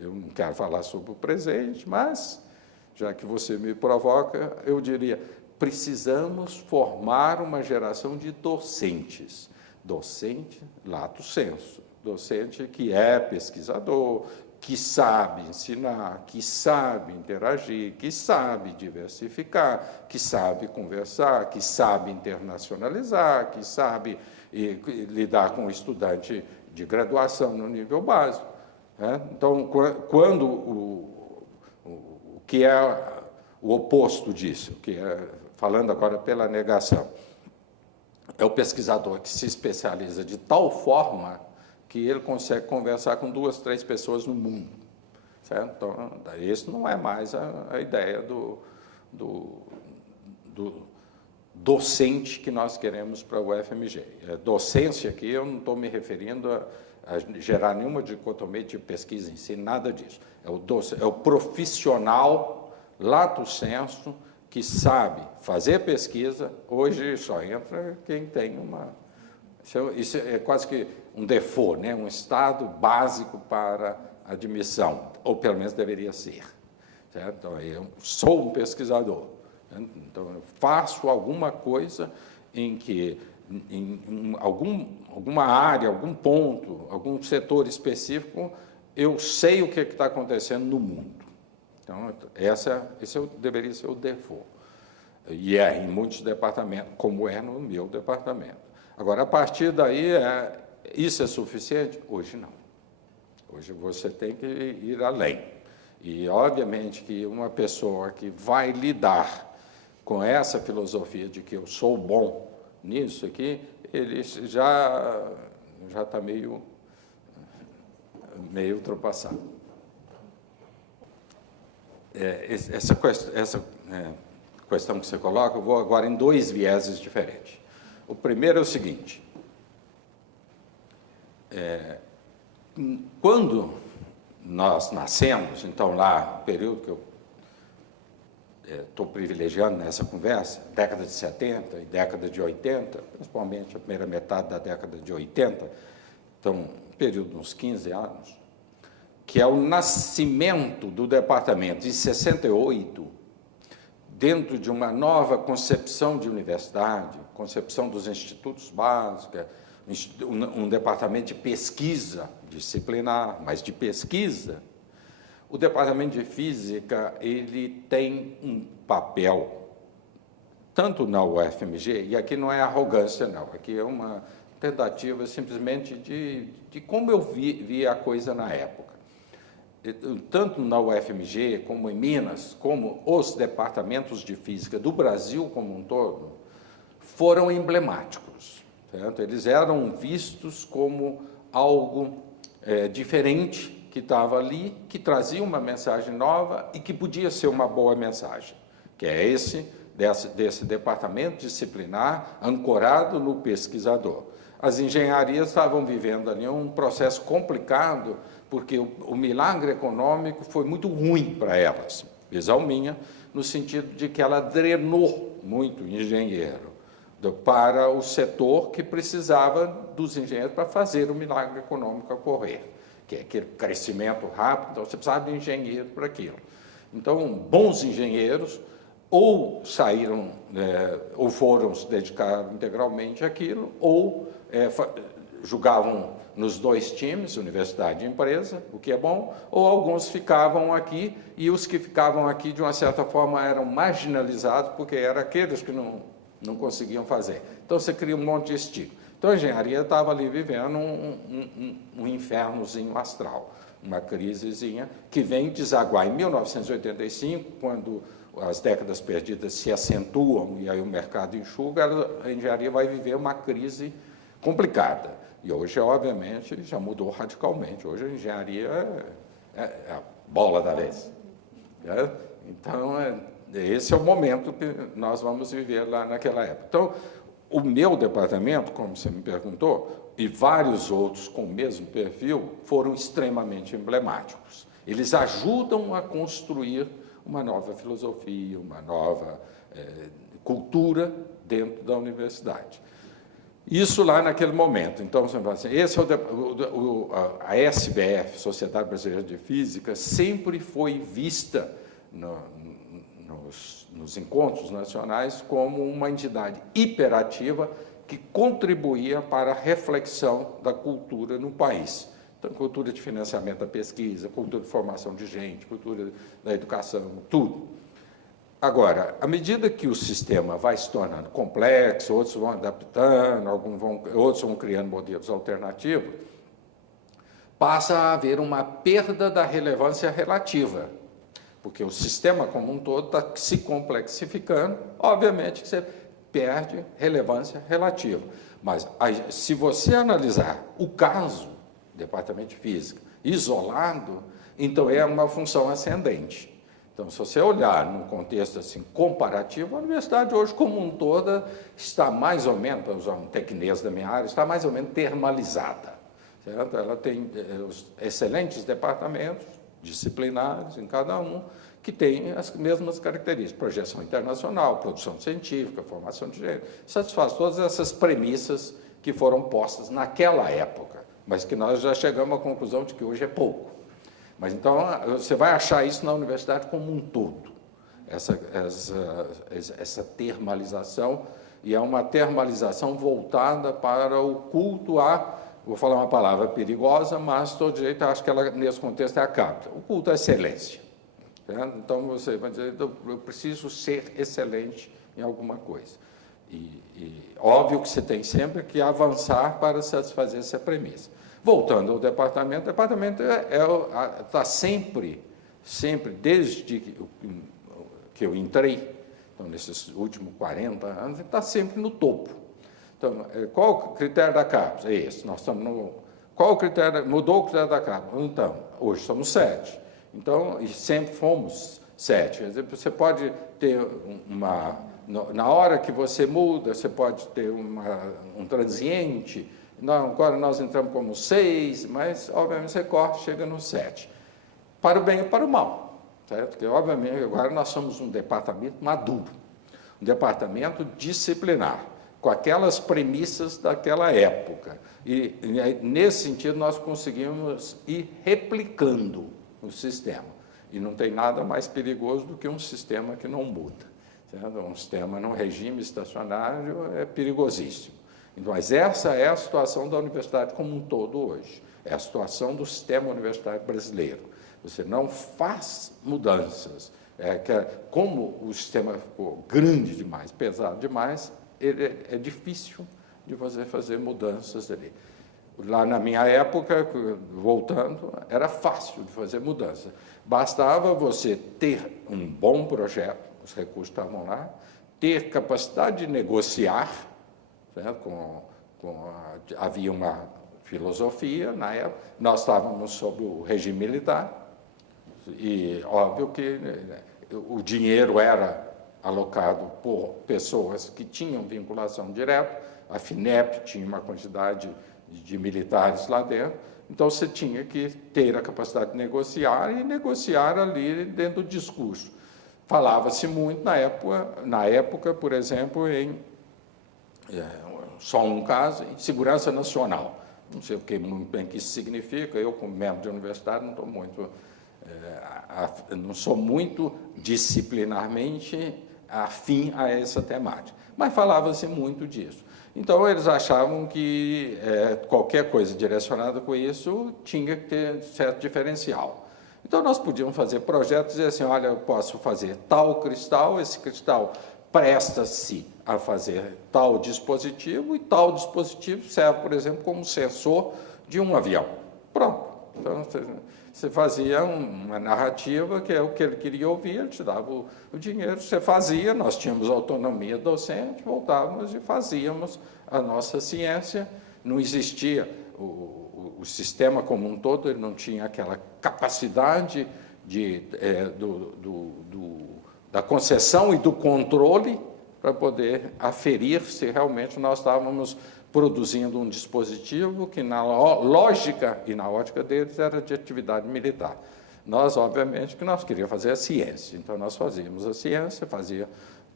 eu não quero falar sobre o presente, mas, já que você me provoca, eu diria, precisamos formar uma geração de docentes. Docente, lato sensu. Docente que é pesquisador, que sabe ensinar, que sabe interagir, que sabe diversificar, que sabe conversar, que sabe internacionalizar, que sabe lidar com o estudante de graduação no nível básico. Né? Então, quando o que é o oposto disso, que é, falando agora pela negação, é o pesquisador que se especializa de tal forma que ele consegue conversar com 2, 3 pessoas no mundo. Certo? Então, isso não é mais a ideia do docente que nós queremos para o UFMG. Docência aqui, eu não estou me referindo a gerar nenhuma dicotomia de pesquisa em si, nada disso. É o profissional lato sensu que sabe fazer pesquisa. Hoje só entra quem tem uma... Isso é quase que um default, né? Um estado básico para admissão, ou pelo menos deveria ser. Certo? Então, eu sou um pesquisador. Então, eu faço alguma coisa em que, em alguma área, algum ponto, algum setor específico, eu sei o que está acontecendo no mundo. Então, esse deveria ser o default. E é em muitos departamentos, como é no meu departamento. Agora, a partir daí, isso é suficiente? Hoje não. Hoje você tem que ir além. E, obviamente, que uma pessoa que vai lidar com essa filosofia de que eu sou bom nisso aqui, ele já está meio ultrapassado. Essa questão que você coloca, eu vou agora em 2 vieses diferentes. O primeiro é o seguinte: quando nós nascemos, então lá, o período que eu estou privilegiando nessa conversa, década de 70 e década de 80, principalmente a primeira metade da década de 80, então, um período de uns 15 anos, que é o nascimento do departamento, em 68, dentro de uma nova concepção de universidade, concepção dos institutos básicos, um departamento de pesquisa disciplinar, mas de pesquisa. O departamento de física, ele tem um papel, tanto na UFMG, e aqui não é arrogância, não, aqui é uma tentativa simplesmente de como eu vi a coisa na época. Tanto na UFMG, como em Minas, como os departamentos de física do Brasil como um todo, foram emblemáticos. Certo? Eles eram vistos como algo diferente, que estava ali, que trazia uma mensagem nova e que podia ser uma boa mensagem, que é desse departamento disciplinar ancorado no pesquisador. As engenharias estavam vivendo ali um processo complicado, porque o milagre econômico foi muito ruim para elas, visão minha, no sentido de que ela drenou muito engenheiro para o setor que precisava dos engenheiros para fazer o milagre econômico ocorrer, que é aquele crescimento rápido, então você precisava de engenheiro para aquilo. Então, bons engenheiros ou saíram, ou foram se dedicar integralmente àquilo, ou jogavam nos 2 times, universidade e empresa, o que é bom, ou alguns ficavam aqui, e os que ficavam aqui, de uma certa forma, eram marginalizados, porque eram aqueles que não conseguiam fazer. Então, você cria um monte de estigma. Então, a engenharia estava ali vivendo um infernozinho astral, uma crisezinha que vem desaguar em 1985, quando as décadas perdidas se acentuam e aí o mercado enxuga, a engenharia vai viver uma crise complicada. E hoje, obviamente, já mudou radicalmente. Hoje a engenharia é a bola da vez. Então, esse é o momento que nós vamos viver lá naquela época. Então, o meu departamento, como você me perguntou, e vários outros com o mesmo perfil, foram extremamente emblemáticos. Eles ajudam a construir uma nova filosofia, uma nova cultura dentro da universidade. Isso lá naquele momento. Então, você fala assim, a SBF, Sociedade Brasileira de Física, sempre foi vista nos encontros nacionais como uma entidade hiperativa que contribuía para a reflexão da cultura no país. Então, cultura de financiamento da pesquisa, cultura de formação de gente, cultura da educação, tudo. Agora, à medida que o sistema vai se tornando complexo, outros vão adaptando, outros vão criando modelos alternativos, passa a haver uma perda da relevância relativa, porque o sistema como um todo está se complexificando, obviamente que você perde relevância relativa. Mas se você analisar o caso, departamento de física, isolado, então é uma função ascendente. Então, se você olhar num contexto assim, comparativo, a universidade hoje, como um todo, está mais ou menos, para usar um tecnês da minha área, está mais ou menos termalizada. Certo? Ela tem os excelentes departamentos disciplinares em cada um, que têm as mesmas características, projeção internacional, produção científica, formação de gente, satisfaz todas essas premissas que foram postas naquela época, mas que nós já chegamos à conclusão de que hoje é pouco. Mas então você vai achar isso na universidade como um todo, essa termalização, e é uma termalização voltada para o culto a, vou falar uma palavra perigosa, mas todo jeito acho que ela nesse contexto é a capta, o culto à excelência. Certo? Então você vai dizer, eu preciso ser excelente em alguma coisa. E óbvio que você tem sempre que avançar para satisfazer essa premissa. Voltando ao departamento, o departamento está sempre, desde que eu entrei, então, nesses últimos 40 anos, está sempre no topo. Então, qual o critério da CAPES? É esse, nós estamos no... Qual o critério? Mudou o critério da CAPES? Então, hoje somos 7. Então, e sempre fomos 7. Quer dizer, você pode ter uma... Na hora que você muda, você pode ter um transiente. Não, agora nós entramos como 6, mas, obviamente, você corre, chega no 7. Para o bem e para o mal, certo? Porque, obviamente, agora nós somos um departamento maduro, um departamento disciplinar, com aquelas premissas daquela época. E, nesse sentido, nós conseguimos ir replicando o sistema. E não tem nada mais perigoso do que um sistema que não muda. Certo? Um sistema num regime estacionário é perigosíssimo. Mas essa é a situação da universidade como um todo hoje. É a situação do sistema universitário brasileiro. Você não faz mudanças. Como o sistema ficou grande demais, pesado demais, é difícil de você fazer mudanças ali. Lá na minha época, voltando, era fácil de fazer mudança. Bastava você ter um bom projeto, os recursos estavam lá, ter capacidade de negociar, certo? Havia uma filosofia na época, nós estávamos sob o regime militar, e óbvio que o dinheiro era alocado por pessoas que tinham vinculação direta, a FINEP tinha uma quantidade de militares lá dentro, então você tinha que ter a capacidade de negociar e negociar ali dentro do discurso. Falava-se muito na época, por exemplo, em só um caso, em segurança nacional. Não sei muito bem o que isso significa, eu, como membro de universidade, não sou muito disciplinarmente afim a essa temática, mas falava-se muito disso. Então, eles achavam que qualquer coisa direcionada com isso tinha que ter certo diferencial. Então, nós podíamos fazer projetos e dizer assim, olha, eu posso fazer tal cristal, esse cristal presta-se a fazer tal dispositivo, e tal dispositivo serve, por exemplo, como sensor de um avião. Pronto. Então, você fazia uma narrativa, que é o que ele queria ouvir, ele te dava o dinheiro, você fazia, nós tínhamos autonomia docente, voltávamos e fazíamos a nossa ciência, não existia o sistema como um todo, ele não tinha aquela capacidade da concessão e do controle para poder aferir se realmente nós estávamos produzindo um dispositivo que, na lógica e na ótica deles, era de atividade militar. Nós, obviamente, que nós queríamos fazer a ciência, então nós fazíamos a ciência, fazia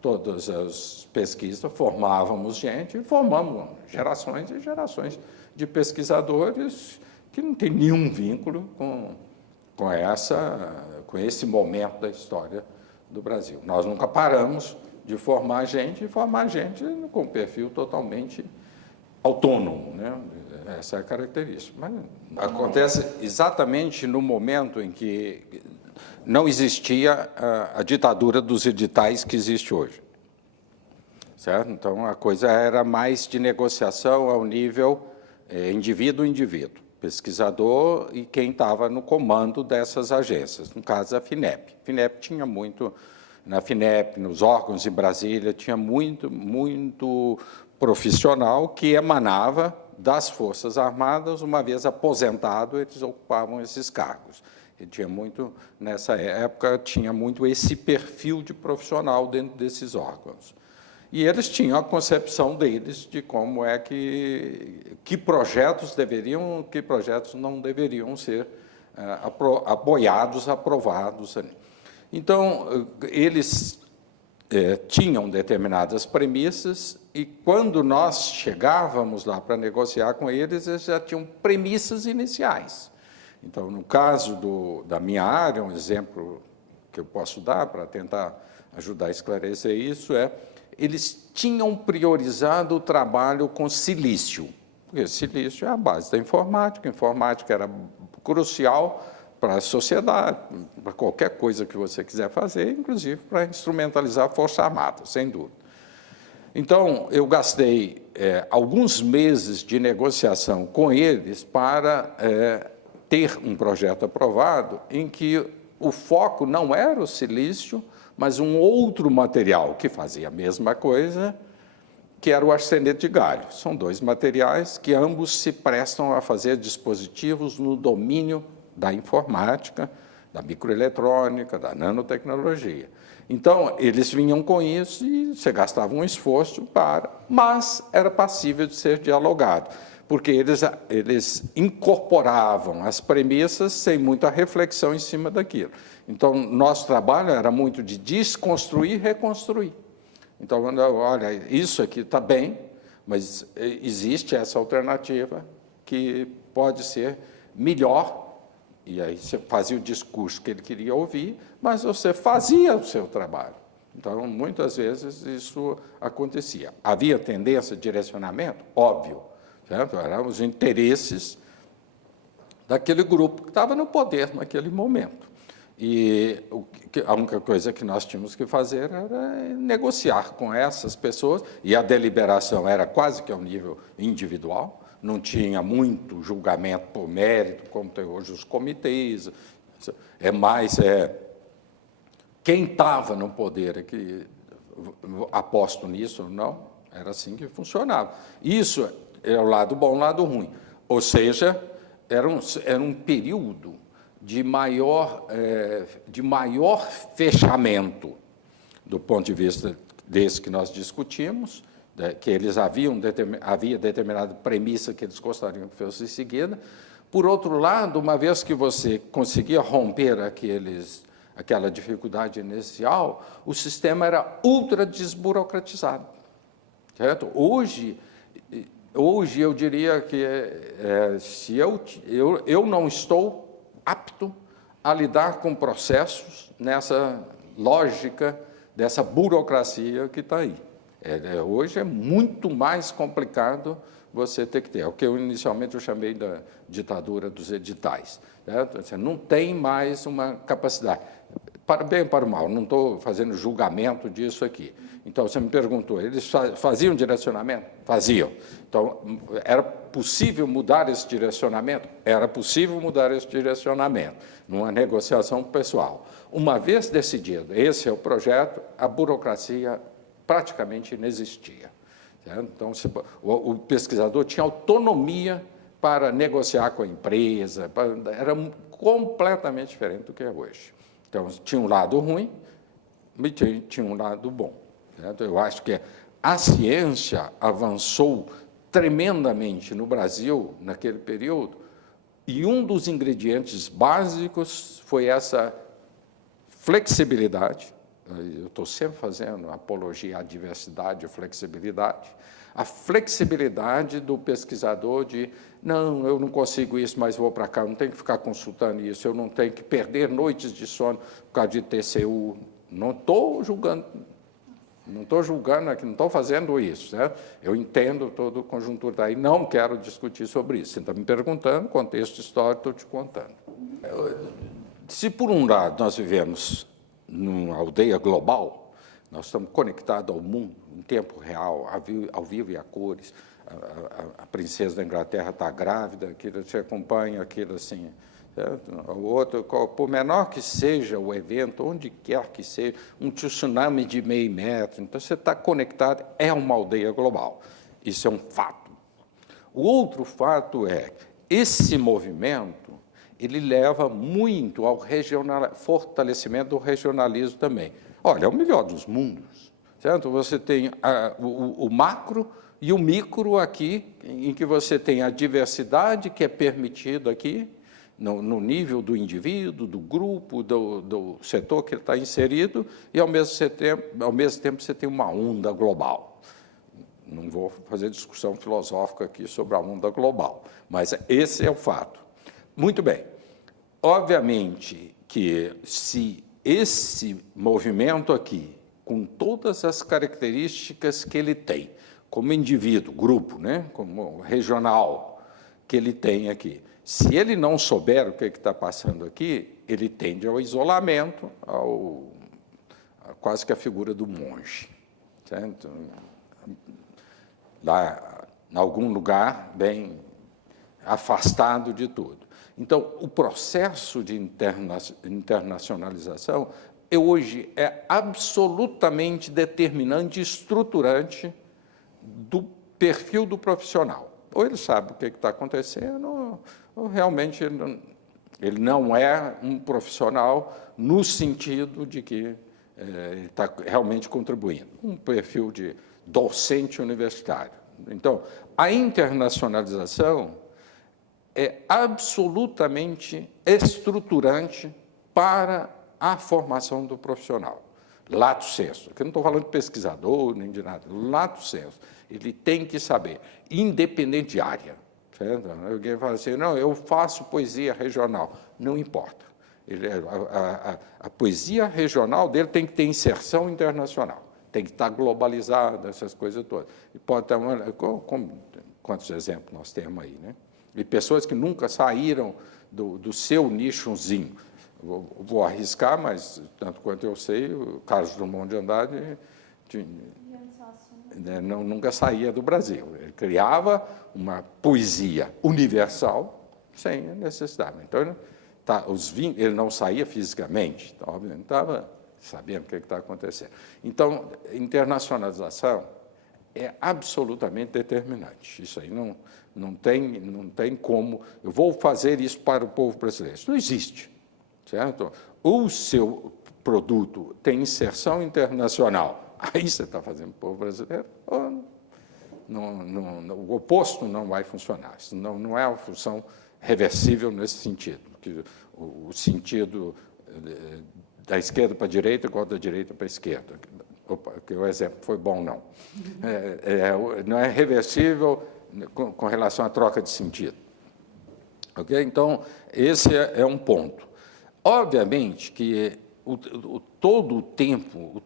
todas as pesquisas, formávamos gente, e formamos gerações e gerações de pesquisadores que não tem nenhum vínculo com esse momento da história do Brasil. Nós nunca paramos de formar gente, e formar gente com perfil totalmente autônomo, né? essa é a característica. Mas acontece exatamente no momento em que não existia a ditadura dos editais que existe hoje. Certo? Então, a coisa era mais de negociação ao nível indivíduo-indivíduo, pesquisador e quem estava no comando dessas agências, no caso a FINEP. A FINEP tinha muito, na FINEP, nos órgãos em Brasília, tinha muito profissional que emanava das Forças Armadas, uma vez aposentado, eles ocupavam esses cargos. E tinha muito, nessa época, tinha muito esse perfil de profissional dentro desses órgãos. E eles tinham a concepção deles de como é que projetos deveriam, que projetos não deveriam ser apoiados, aprovados. Então, eles tinham determinadas premissas e, quando nós chegávamos lá para negociar com eles, eles já tinham premissas iniciais. Então, no caso da minha área, um exemplo que eu posso dar para tentar ajudar a esclarecer isso eles tinham priorizado o trabalho com silício, porque silício é a base da informática, a informática era crucial para a sociedade, para qualquer coisa que você quiser fazer, inclusive para instrumentalizar a Força Armada, sem dúvida. Então, eu gastei alguns meses de negociação com eles para ter um projeto aprovado em que o foco não era o silício, mas um outro material que fazia a mesma coisa, que era o arsenete de galho. São dois materiais que ambos se prestam a fazer dispositivos no domínio da informática, da microeletrônica, da nanotecnologia. Então, eles vinham com isso e você gastava um esforço mas era passível de ser dialogado, porque eles incorporavam as premissas sem muita reflexão em cima daquilo. Então, nosso trabalho era muito de desconstruir e reconstruir. Então, olha, isso aqui está bem, mas existe essa alternativa que pode ser melhor, e aí você fazia o discurso que ele queria ouvir, mas você fazia o seu trabalho. Então, muitas vezes isso acontecia. Havia tendência de direcionamento? Óbvio. Certo? Eram os interesses daquele grupo que estava no poder naquele momento. E a única coisa que nós tínhamos que fazer era negociar com essas pessoas, e a deliberação era quase que ao nível individual, não tinha muito julgamento por mérito, como tem hoje os comitês, quem estava no poder, que aposto nisso ou não, era assim que funcionava. Isso é o lado bom, o lado ruim. Ou seja, era um período de maior fechamento, do ponto de vista desse que nós discutimos, que eles havia determinada premissa que eles gostariam que fosse seguida. Por outro lado, uma vez que você conseguia romper aquela dificuldade inicial, o sistema era ultra desburocratizado. Certo? Hoje eu diria que se eu não estou apto a lidar com processos nessa lógica dessa burocracia que está aí. Hoje é muito mais complicado você ter que ter. É o que inicialmente chamei da ditadura dos editais. Certo? Você não tem mais uma capacidade. Para bem ou para o mal, não estou fazendo julgamento disso aqui. Então, você me perguntou, eles faziam direcionamento? Faziam. Então, era possível mudar esse direcionamento? Era possível mudar esse direcionamento, numa negociação pessoal. Uma vez decidido, esse é o projeto, a burocracia praticamente inexistia. Certo? Então, o pesquisador tinha autonomia para negociar com a empresa, era completamente diferente do que é hoje. Então, tinha um lado ruim, mas tinha um lado bom. Certo? Eu acho que a ciência avançou tremendamente no Brasil naquele período, e um dos ingredientes básicos foi essa flexibilidade. Eu estou sempre fazendo apologia à diversidade e flexibilidade. A flexibilidade do pesquisador de, não, eu não consigo isso, mas vou para cá, eu não tenho que ficar consultando isso, eu não tenho que perder noites de sono por causa de TCU. Não estou julgando Não estou julgando aqui, não estou fazendo isso, né? Eu entendo todo o conjuntura daí, não quero discutir sobre isso. Você está me perguntando, contexto histórico, estou te contando. Se, por um lado, nós vivemos numa aldeia global, nós estamos conectados ao mundo, em tempo real, ao vivo e a cores, a princesa da Inglaterra está grávida, aquilo você acompanha, aquilo assim, certo? O outro, por menor que seja o evento, onde quer que seja, um tsunami de meio metro, então você está conectado, é uma aldeia global. Isso é um fato. O outro fato é, esse movimento, ele leva muito ao fortalecimento do regionalismo também. Olha, é o melhor dos mundos, certo? Você tem o macro e o micro aqui, em que você tem a diversidade que é permitida aqui, no nível do indivíduo, do grupo, do setor que ele está inserido, e, ao mesmo tempo, você tem uma onda global. Não vou fazer discussão filosófica aqui sobre a onda global, mas esse é o fato. Muito bem. Obviamente que, se esse movimento aqui, com todas as características que ele tem, como indivíduo, grupo, né, como regional, que ele tem aqui, se ele não souber o que está passando aqui, ele tende ao isolamento, quase que a figura do monge, certo? Lá, em algum lugar bem afastado de tudo. Então, o processo de internacionalização hoje é absolutamente determinante e estruturante do perfil do profissional. Ou ele sabe o que está acontecendo, ou realmente ele não é um profissional no sentido de que ele está realmente contribuindo. Um perfil de docente universitário. Então, a internacionalização é absolutamente estruturante para a formação do profissional. Lato sensu, que eu não estou falando de pesquisador nem de nada, lato sensu. Ele tem que saber, independente de área. Certo? Alguém fala assim, não, eu faço poesia regional. Não importa. A poesia regional dele tem que ter inserção internacional, tem que estar globalizada, essas coisas todas. E pode ter quantos exemplos nós temos aí, né? E pessoas que nunca saíram do seu nichozinho. Vou arriscar, mas, tanto quanto eu sei, o Carlos Drummond de Andrade nunca saía do Brasil. Ele criava uma poesia universal sem necessidade. Então, ele não saía fisicamente, então, obviamente, estava sabendo o que está acontecendo. Então, internacionalização é absolutamente determinante. Isso aí não tem como. Eu vou fazer isso para o povo brasileiro. Isso não existe. Certo? O seu produto tem inserção internacional, aí você está fazendo para o povo brasileiro, ou o oposto não vai funcionar. Isso não é uma função reversível nesse sentido, porque o sentido da esquerda para a direita é igual da direita para a esquerda. Opa, que o exemplo foi bom, não. Não é reversível com relação à troca de sentido. Okay? Então, esse é um ponto. Obviamente que todo o tempo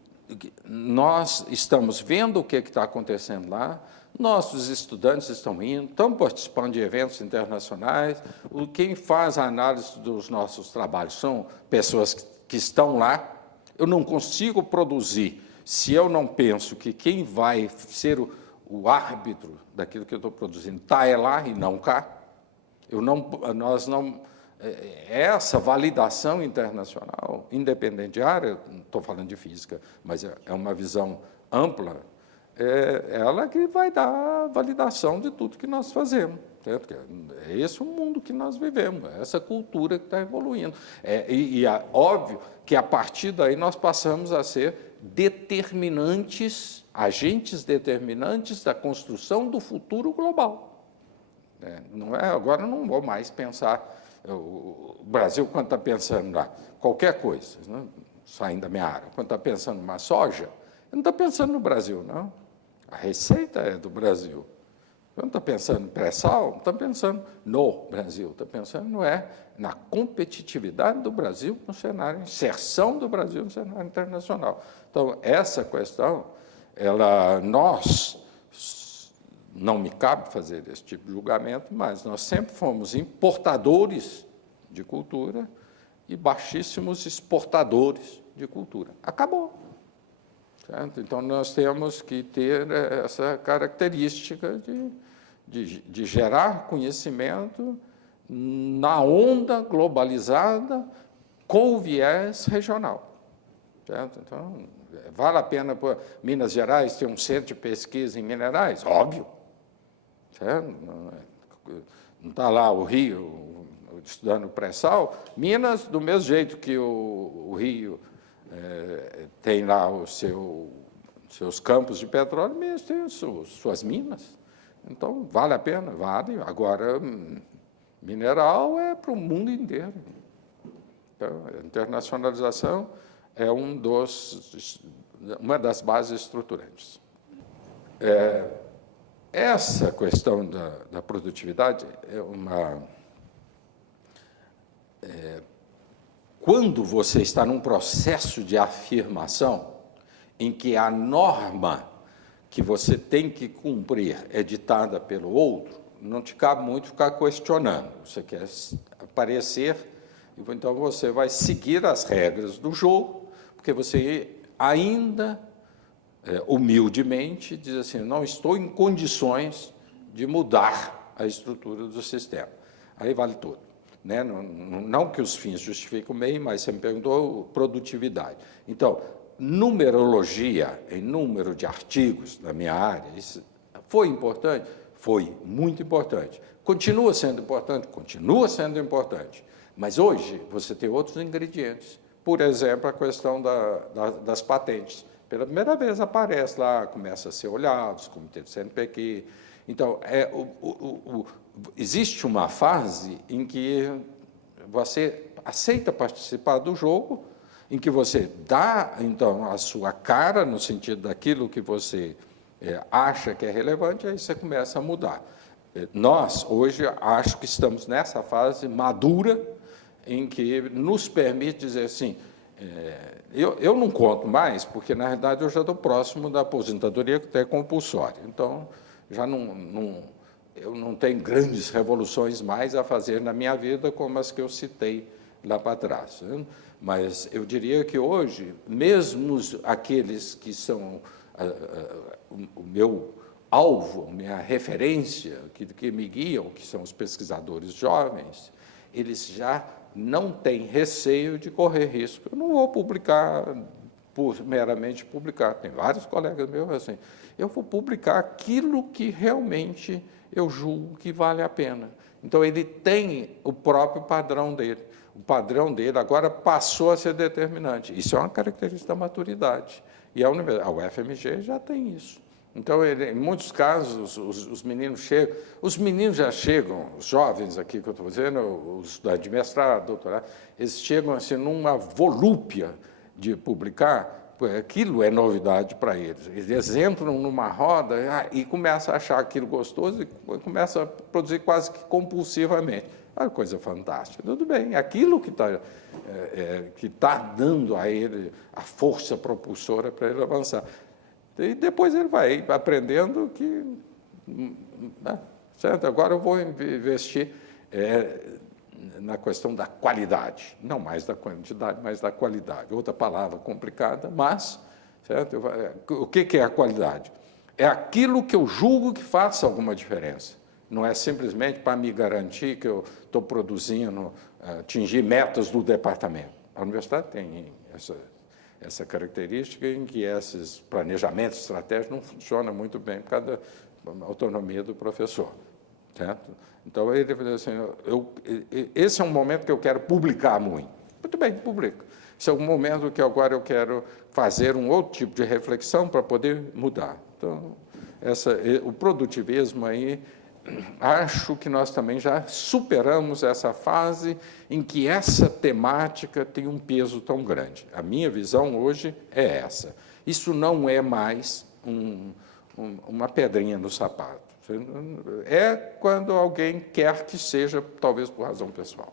nós estamos vendo o que está acontecendo lá, nossos estudantes estão indo, estão participando de eventos internacionais, quem faz a análise dos nossos trabalhos são pessoas que estão lá. Eu não consigo produzir se eu não penso que quem vai ser o árbitro daquilo que eu estou produzindo está lá e não cá. Essa validação internacional, independente de área, não estou falando de física, mas é uma visão ampla, é ela que vai dar a validação de tudo que nós fazemos. Certo? É esse o mundo que nós vivemos, é essa cultura que está evoluindo. E é óbvio que, a partir daí, nós passamos a ser determinantes, agentes determinantes da construção do futuro global. Agora eu não vou mais pensar. O Brasil, quando está pensando lá, qualquer coisa, né, saindo da minha área, quando está pensando numa soja, não está pensando no Brasil, não. A receita é do Brasil. Quando está pensando em pré-sal, não está pensando no Brasil, está pensando na competitividade do Brasil no cenário, inserção do Brasil no cenário internacional. Então, essa questão nós, não me cabe fazer esse tipo de julgamento, mas nós sempre fomos importadores de cultura e baixíssimos exportadores de cultura. Acabou. Certo? Então, nós temos que ter essa característica de gerar conhecimento na onda globalizada com o viés regional. Certo? Então, vale a pena por Minas Gerais ter um centro de pesquisa em minerais? Óbvio. Certo? Não está lá o Rio estudando pré-sal. Minas, do mesmo jeito que o Rio tem lá seus campos de petróleo, Minas tem suas minas. Então, vale a pena? Vale. Agora, mineral é para o mundo inteiro. Então, a internacionalização é uma das bases estruturantes. Essa questão da produtividade é quando você está num processo de afirmação em que a norma que você tem que cumprir é ditada pelo outro, não te cabe muito ficar questionando. Você quer aparecer, então você vai seguir as regras do jogo, porque você ainda, humildemente, diz assim, não estou em condições de mudar a estrutura do sistema. Aí vale tudo. Né? Não que os fins justifiquem o meio, mas você me perguntou produtividade. Então, numerologia em número de artigos na minha área, isso foi importante? Foi muito importante. Continua sendo importante? Continua sendo importante. Mas hoje você tem outros ingredientes. Por exemplo, a questão das patentes. Pela primeira vez aparece lá, começa a ser olhado, os comitês do CNPq. Então, existe uma fase em que você aceita participar do jogo, em que você dá, então, a sua cara, no sentido daquilo que você acha que é relevante, aí você começa a mudar. Nós, hoje, acho que estamos nessa fase madura, em que nos permite dizer assim, eu não conto mais, porque, na realidade, eu já estou próximo da aposentadoria, que é compulsória. Então, eu não tenho grandes revoluções mais a fazer na minha vida, como as que eu citei lá para trás. Né? Mas eu diria que hoje, mesmo aqueles que são o meu alvo, minha referência, que me guiam, que são os pesquisadores jovens, eles já não têm receio de correr risco. Eu não vou publicar por meramente publicar. Tem vários colegas meus assim, eu vou publicar aquilo que realmente eu julgo que vale a pena. Então, ele tem o próprio padrão dele. O padrão dele agora passou a ser determinante. Isso é uma característica da maturidade. E a UFMG já tem isso. Então, em muitos casos, os meninos chegam, os meninos já chegam, os jovens aqui que eu estou dizendo, os estudantes de mestrado, doutorado, eles chegam assim numa volúpia de publicar, aquilo é novidade para eles. Eles entram numa roda e começam a achar aquilo gostoso e começam a produzir quase que compulsivamente. É uma coisa fantástica. Tudo bem, aquilo que está dando a ele a força propulsora para ele avançar. E depois ele vai aprendendo que... certo? Agora eu vou investir na questão da qualidade, não mais da quantidade, mas da qualidade. Outra palavra complicada, mas... certo? O que é a qualidade? É aquilo que eu julgo que faça alguma diferença. Não é simplesmente para me garantir que eu estou produzindo, atingir metas do departamento. A universidade tem essa característica em que esses planejamentos estratégicos não funcionam muito bem por causa da autonomia do professor. Certo? Então, ele falou assim, esse é um momento que eu quero publicar muito. Muito bem, publico. Esse é um momento que agora eu quero fazer um outro tipo de reflexão para poder mudar. Então, o produtivismo aí, acho que nós também já superamos essa fase em que essa temática tem um peso tão grande. A minha visão hoje é essa. Isso não é mais uma pedrinha no sapato. É quando alguém quer que seja, talvez por razão pessoal.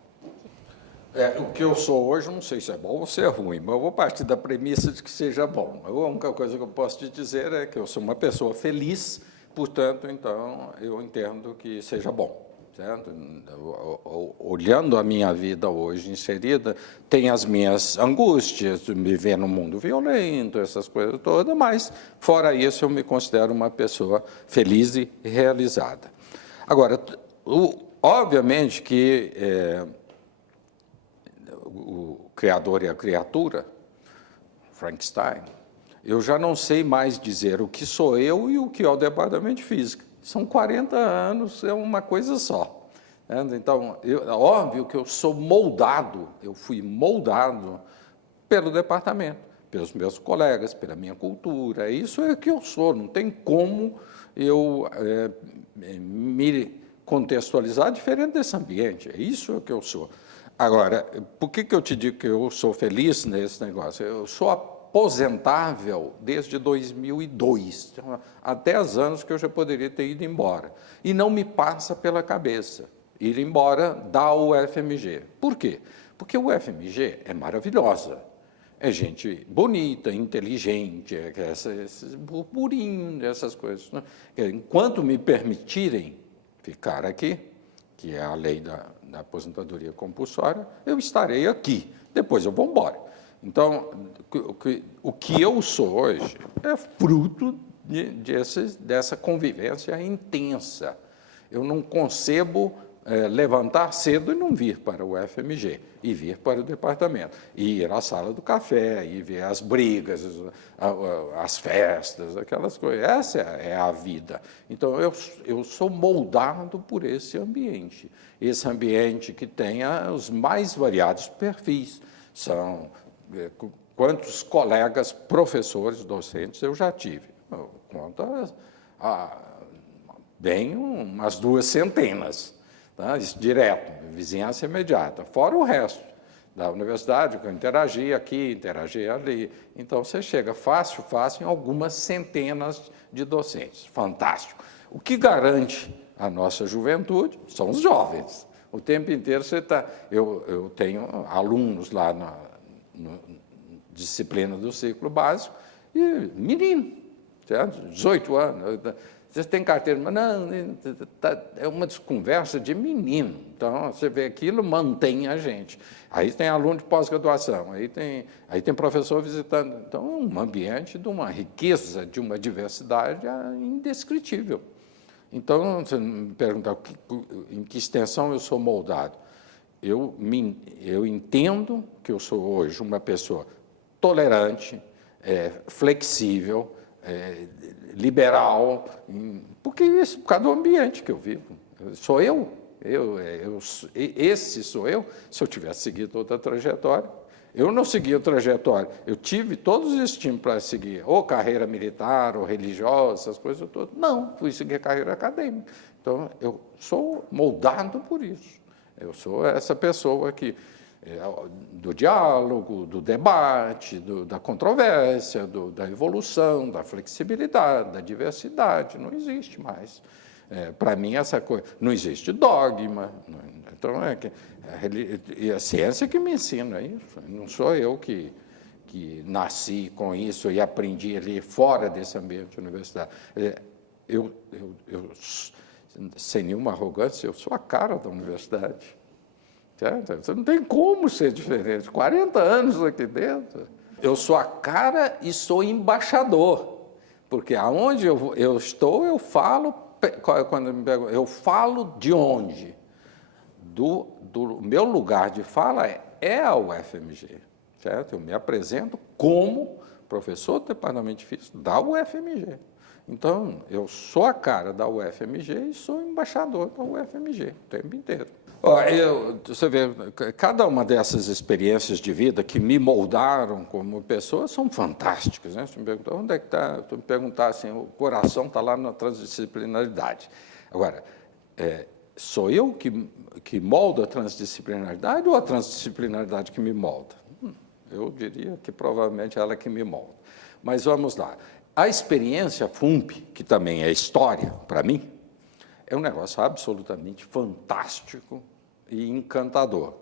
O que eu sou hoje, não sei se é bom ou se é ruim, mas eu vou partir da premissa de que seja bom. A única coisa que eu posso te dizer é que eu sou uma pessoa feliz, portanto, então, eu entendo que seja bom. Certo? Olhando a minha vida hoje inserida, tem as minhas angústias, me ver num mundo violento, essas coisas todas, mas, fora isso, eu me considero uma pessoa feliz e realizada. Agora, obviamente que o criador e a criatura, Frankenstein, eu já não sei mais dizer o que sou eu e o que é o departamento de física. São 40 anos, é uma coisa só. Então, óbvio que eu sou moldado, eu fui moldado pelo departamento, pelos meus colegas, pela minha cultura. Isso é o que eu sou, não tem como eu me contextualizar diferente desse ambiente. É isso que eu sou. Agora, por que eu te digo que eu sou feliz nesse negócio? Eu sou aposentável desde 2002, então, há 10 anos que eu já poderia ter ido embora. E não me passa pela cabeça ir embora da UFMG. Por quê? Porque a UFMG é maravilhosa. É gente bonita, inteligente, esses burburinhos, essas coisas. Né? Enquanto me permitirem ficar aqui, que é a lei da aposentadoria compulsória, eu estarei aqui. Depois eu vou embora. Então, o que eu sou hoje é fruto dessa convivência intensa. Eu não concebo levantar cedo e não vir para o UFMG, e vir para o departamento, e ir à sala do café, e ver as brigas, as festas, aquelas coisas. Essa é a vida. Então, eu sou moldado por esse ambiente que tenha os mais variados perfis. São quantos colegas, professores, docentes eu já tive? Conta bem umas 2 centenas. Tá? Isso direto, vizinhança imediata, fora o resto da universidade, que eu interagi aqui, interagi ali. Então, você chega fácil em algumas centenas de docentes. Fantástico. O que garante a nossa juventude são os jovens. O tempo inteiro você está... Eu tenho alunos lá na disciplina do ciclo básico, e menino, certo? 18 anos... Vocês têm carteira, mas não, é uma conversa de menino. Então, você vê aquilo, mantém a gente. Aí tem aluno de pós-graduação, aí tem professor visitando. Então, é um ambiente de uma riqueza, de uma diversidade indescritível. Então, você me pergunta em que extensão eu sou moldado. Eu entendo que eu sou hoje uma pessoa tolerante, flexível, liberal, porque isso por causa do ambiente que eu vivo. Sou esse sou eu, se eu tivesse seguido outra trajetória. Eu não segui a trajetória, eu tive todos os estímulos para seguir, ou carreira militar, ou religiosa, essas coisas todas. Não, fui seguir a carreira acadêmica. Então, eu sou moldado por isso. Eu sou essa pessoa que do diálogo, do debate, da controvérsia, da evolução, da flexibilidade, da diversidade. Não existe mais. Para mim, essa coisa... Não existe dogma. Então, e a ciência que me ensina isso. Não sou eu que nasci com isso e aprendi ali fora desse ambiente universitário. Eu, sem nenhuma arrogância, eu sou a cara da universidade. Certo? Você não tem como ser diferente. 40 anos aqui dentro. Eu sou a cara e sou embaixador, porque aonde eu estou, eu falo, quando me perguntam, eu falo de onde? Do meu lugar de fala é a UFMG. Certo? Eu me apresento como professor do departamento de física da UFMG. Então, eu sou a cara da UFMG e sou embaixador da UFMG o tempo inteiro. Você vê, cada uma dessas experiências de vida que me moldaram como pessoa são fantásticas. Né? Você me pergunta, onde é que está? Se me perguntar assim, o coração está lá na transdisciplinaridade. Agora, sou eu que moldo a transdisciplinaridade ou a transdisciplinaridade que me molda? Eu diria que provavelmente ela é que me molda. Mas vamos lá. A experiência FUNP, que também é história para mim, é um negócio absolutamente fantástico e encantador.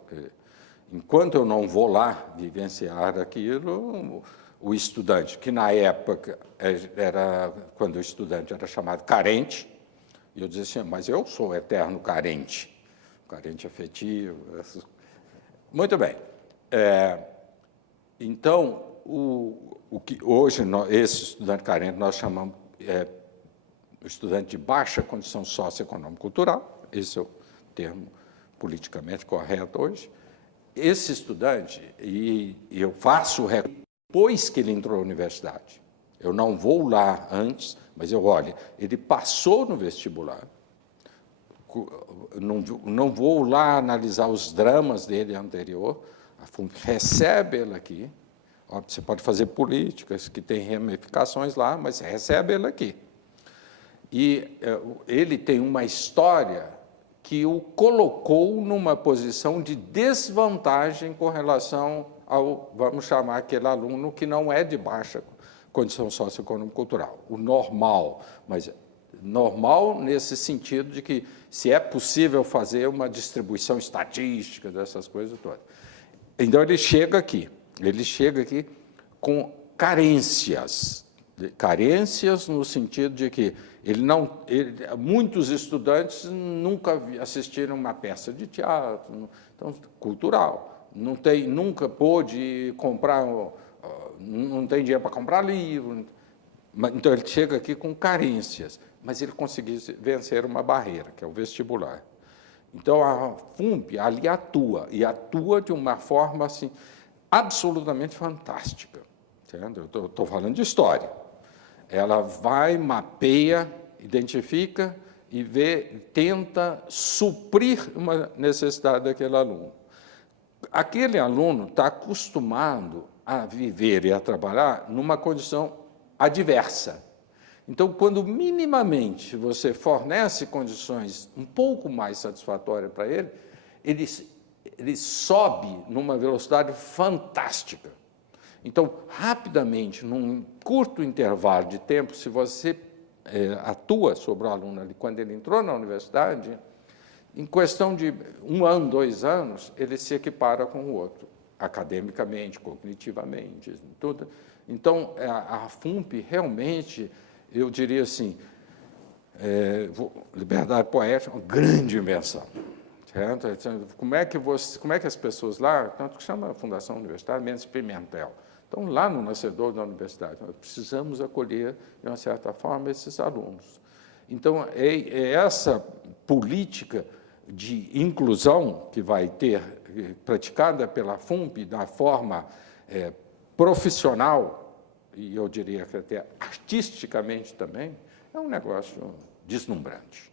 enquanto eu não vou lá vivenciar aquilo, o estudante, que na época era, quando o estudante era chamado carente, e eu dizia assim, mas eu sou eterno carente afetivo. Muito bem. Então, o que hoje, esse estudante carente, nós chamamos o estudante de baixa condição socioeconômico-cultural, esse é o termo politicamente correto hoje. Esse estudante, e eu faço depois que ele entrou na universidade, eu não vou lá antes, mas eu olho, ele passou no vestibular, não vou lá analisar os dramas dele anterior, a FUNP recebe ele aqui, você pode fazer políticas que têm ramificações lá, mas recebe ele aqui. E ele tem uma história que o colocou numa posição de desvantagem com relação ao, vamos chamar aquele aluno que não é de baixa condição socioeconômico-cultural, o normal, mas normal nesse sentido de que se é possível fazer uma distribuição estatística dessas coisas todas. Então, ele chega aqui com carências no sentido de que muitos estudantes nunca assistiram uma peça de teatro, então, cultural, nunca pôde comprar, não tem dinheiro para comprar livro, então ele chega aqui com carências, mas ele conseguiu vencer uma barreira, que é o vestibular. Então, a FUNP ali atua, e atua de uma forma assim, absolutamente fantástica. Certo? Eu estou falando de história. Ela vai, mapeia, identifica e tenta suprir uma necessidade daquele aluno. Aquele aluno está acostumado a viver e a trabalhar numa condição adversa. Então, quando minimamente você fornece condições um pouco mais satisfatórias para ele, ele sobe numa velocidade fantástica. Então, rapidamente, num curto intervalo de tempo, se você atua sobre o aluno ali, quando ele entrou na universidade, em questão de 1 ano, 2 anos, ele se equipara com o outro, academicamente, cognitivamente, tudo. Então, a FUNP realmente, eu diria assim, liberdade poética, uma grande invenção. Certo? Como é que as pessoas lá, tanto que chama a Fundação Universitária Mendes Pimentel, estão lá no nascedor da universidade, nós precisamos acolher, de uma certa forma, esses alunos. Então, é essa política de inclusão que vai ter, praticada pela FUNP, da forma profissional, e eu diria que até artisticamente também, é um negócio deslumbrante.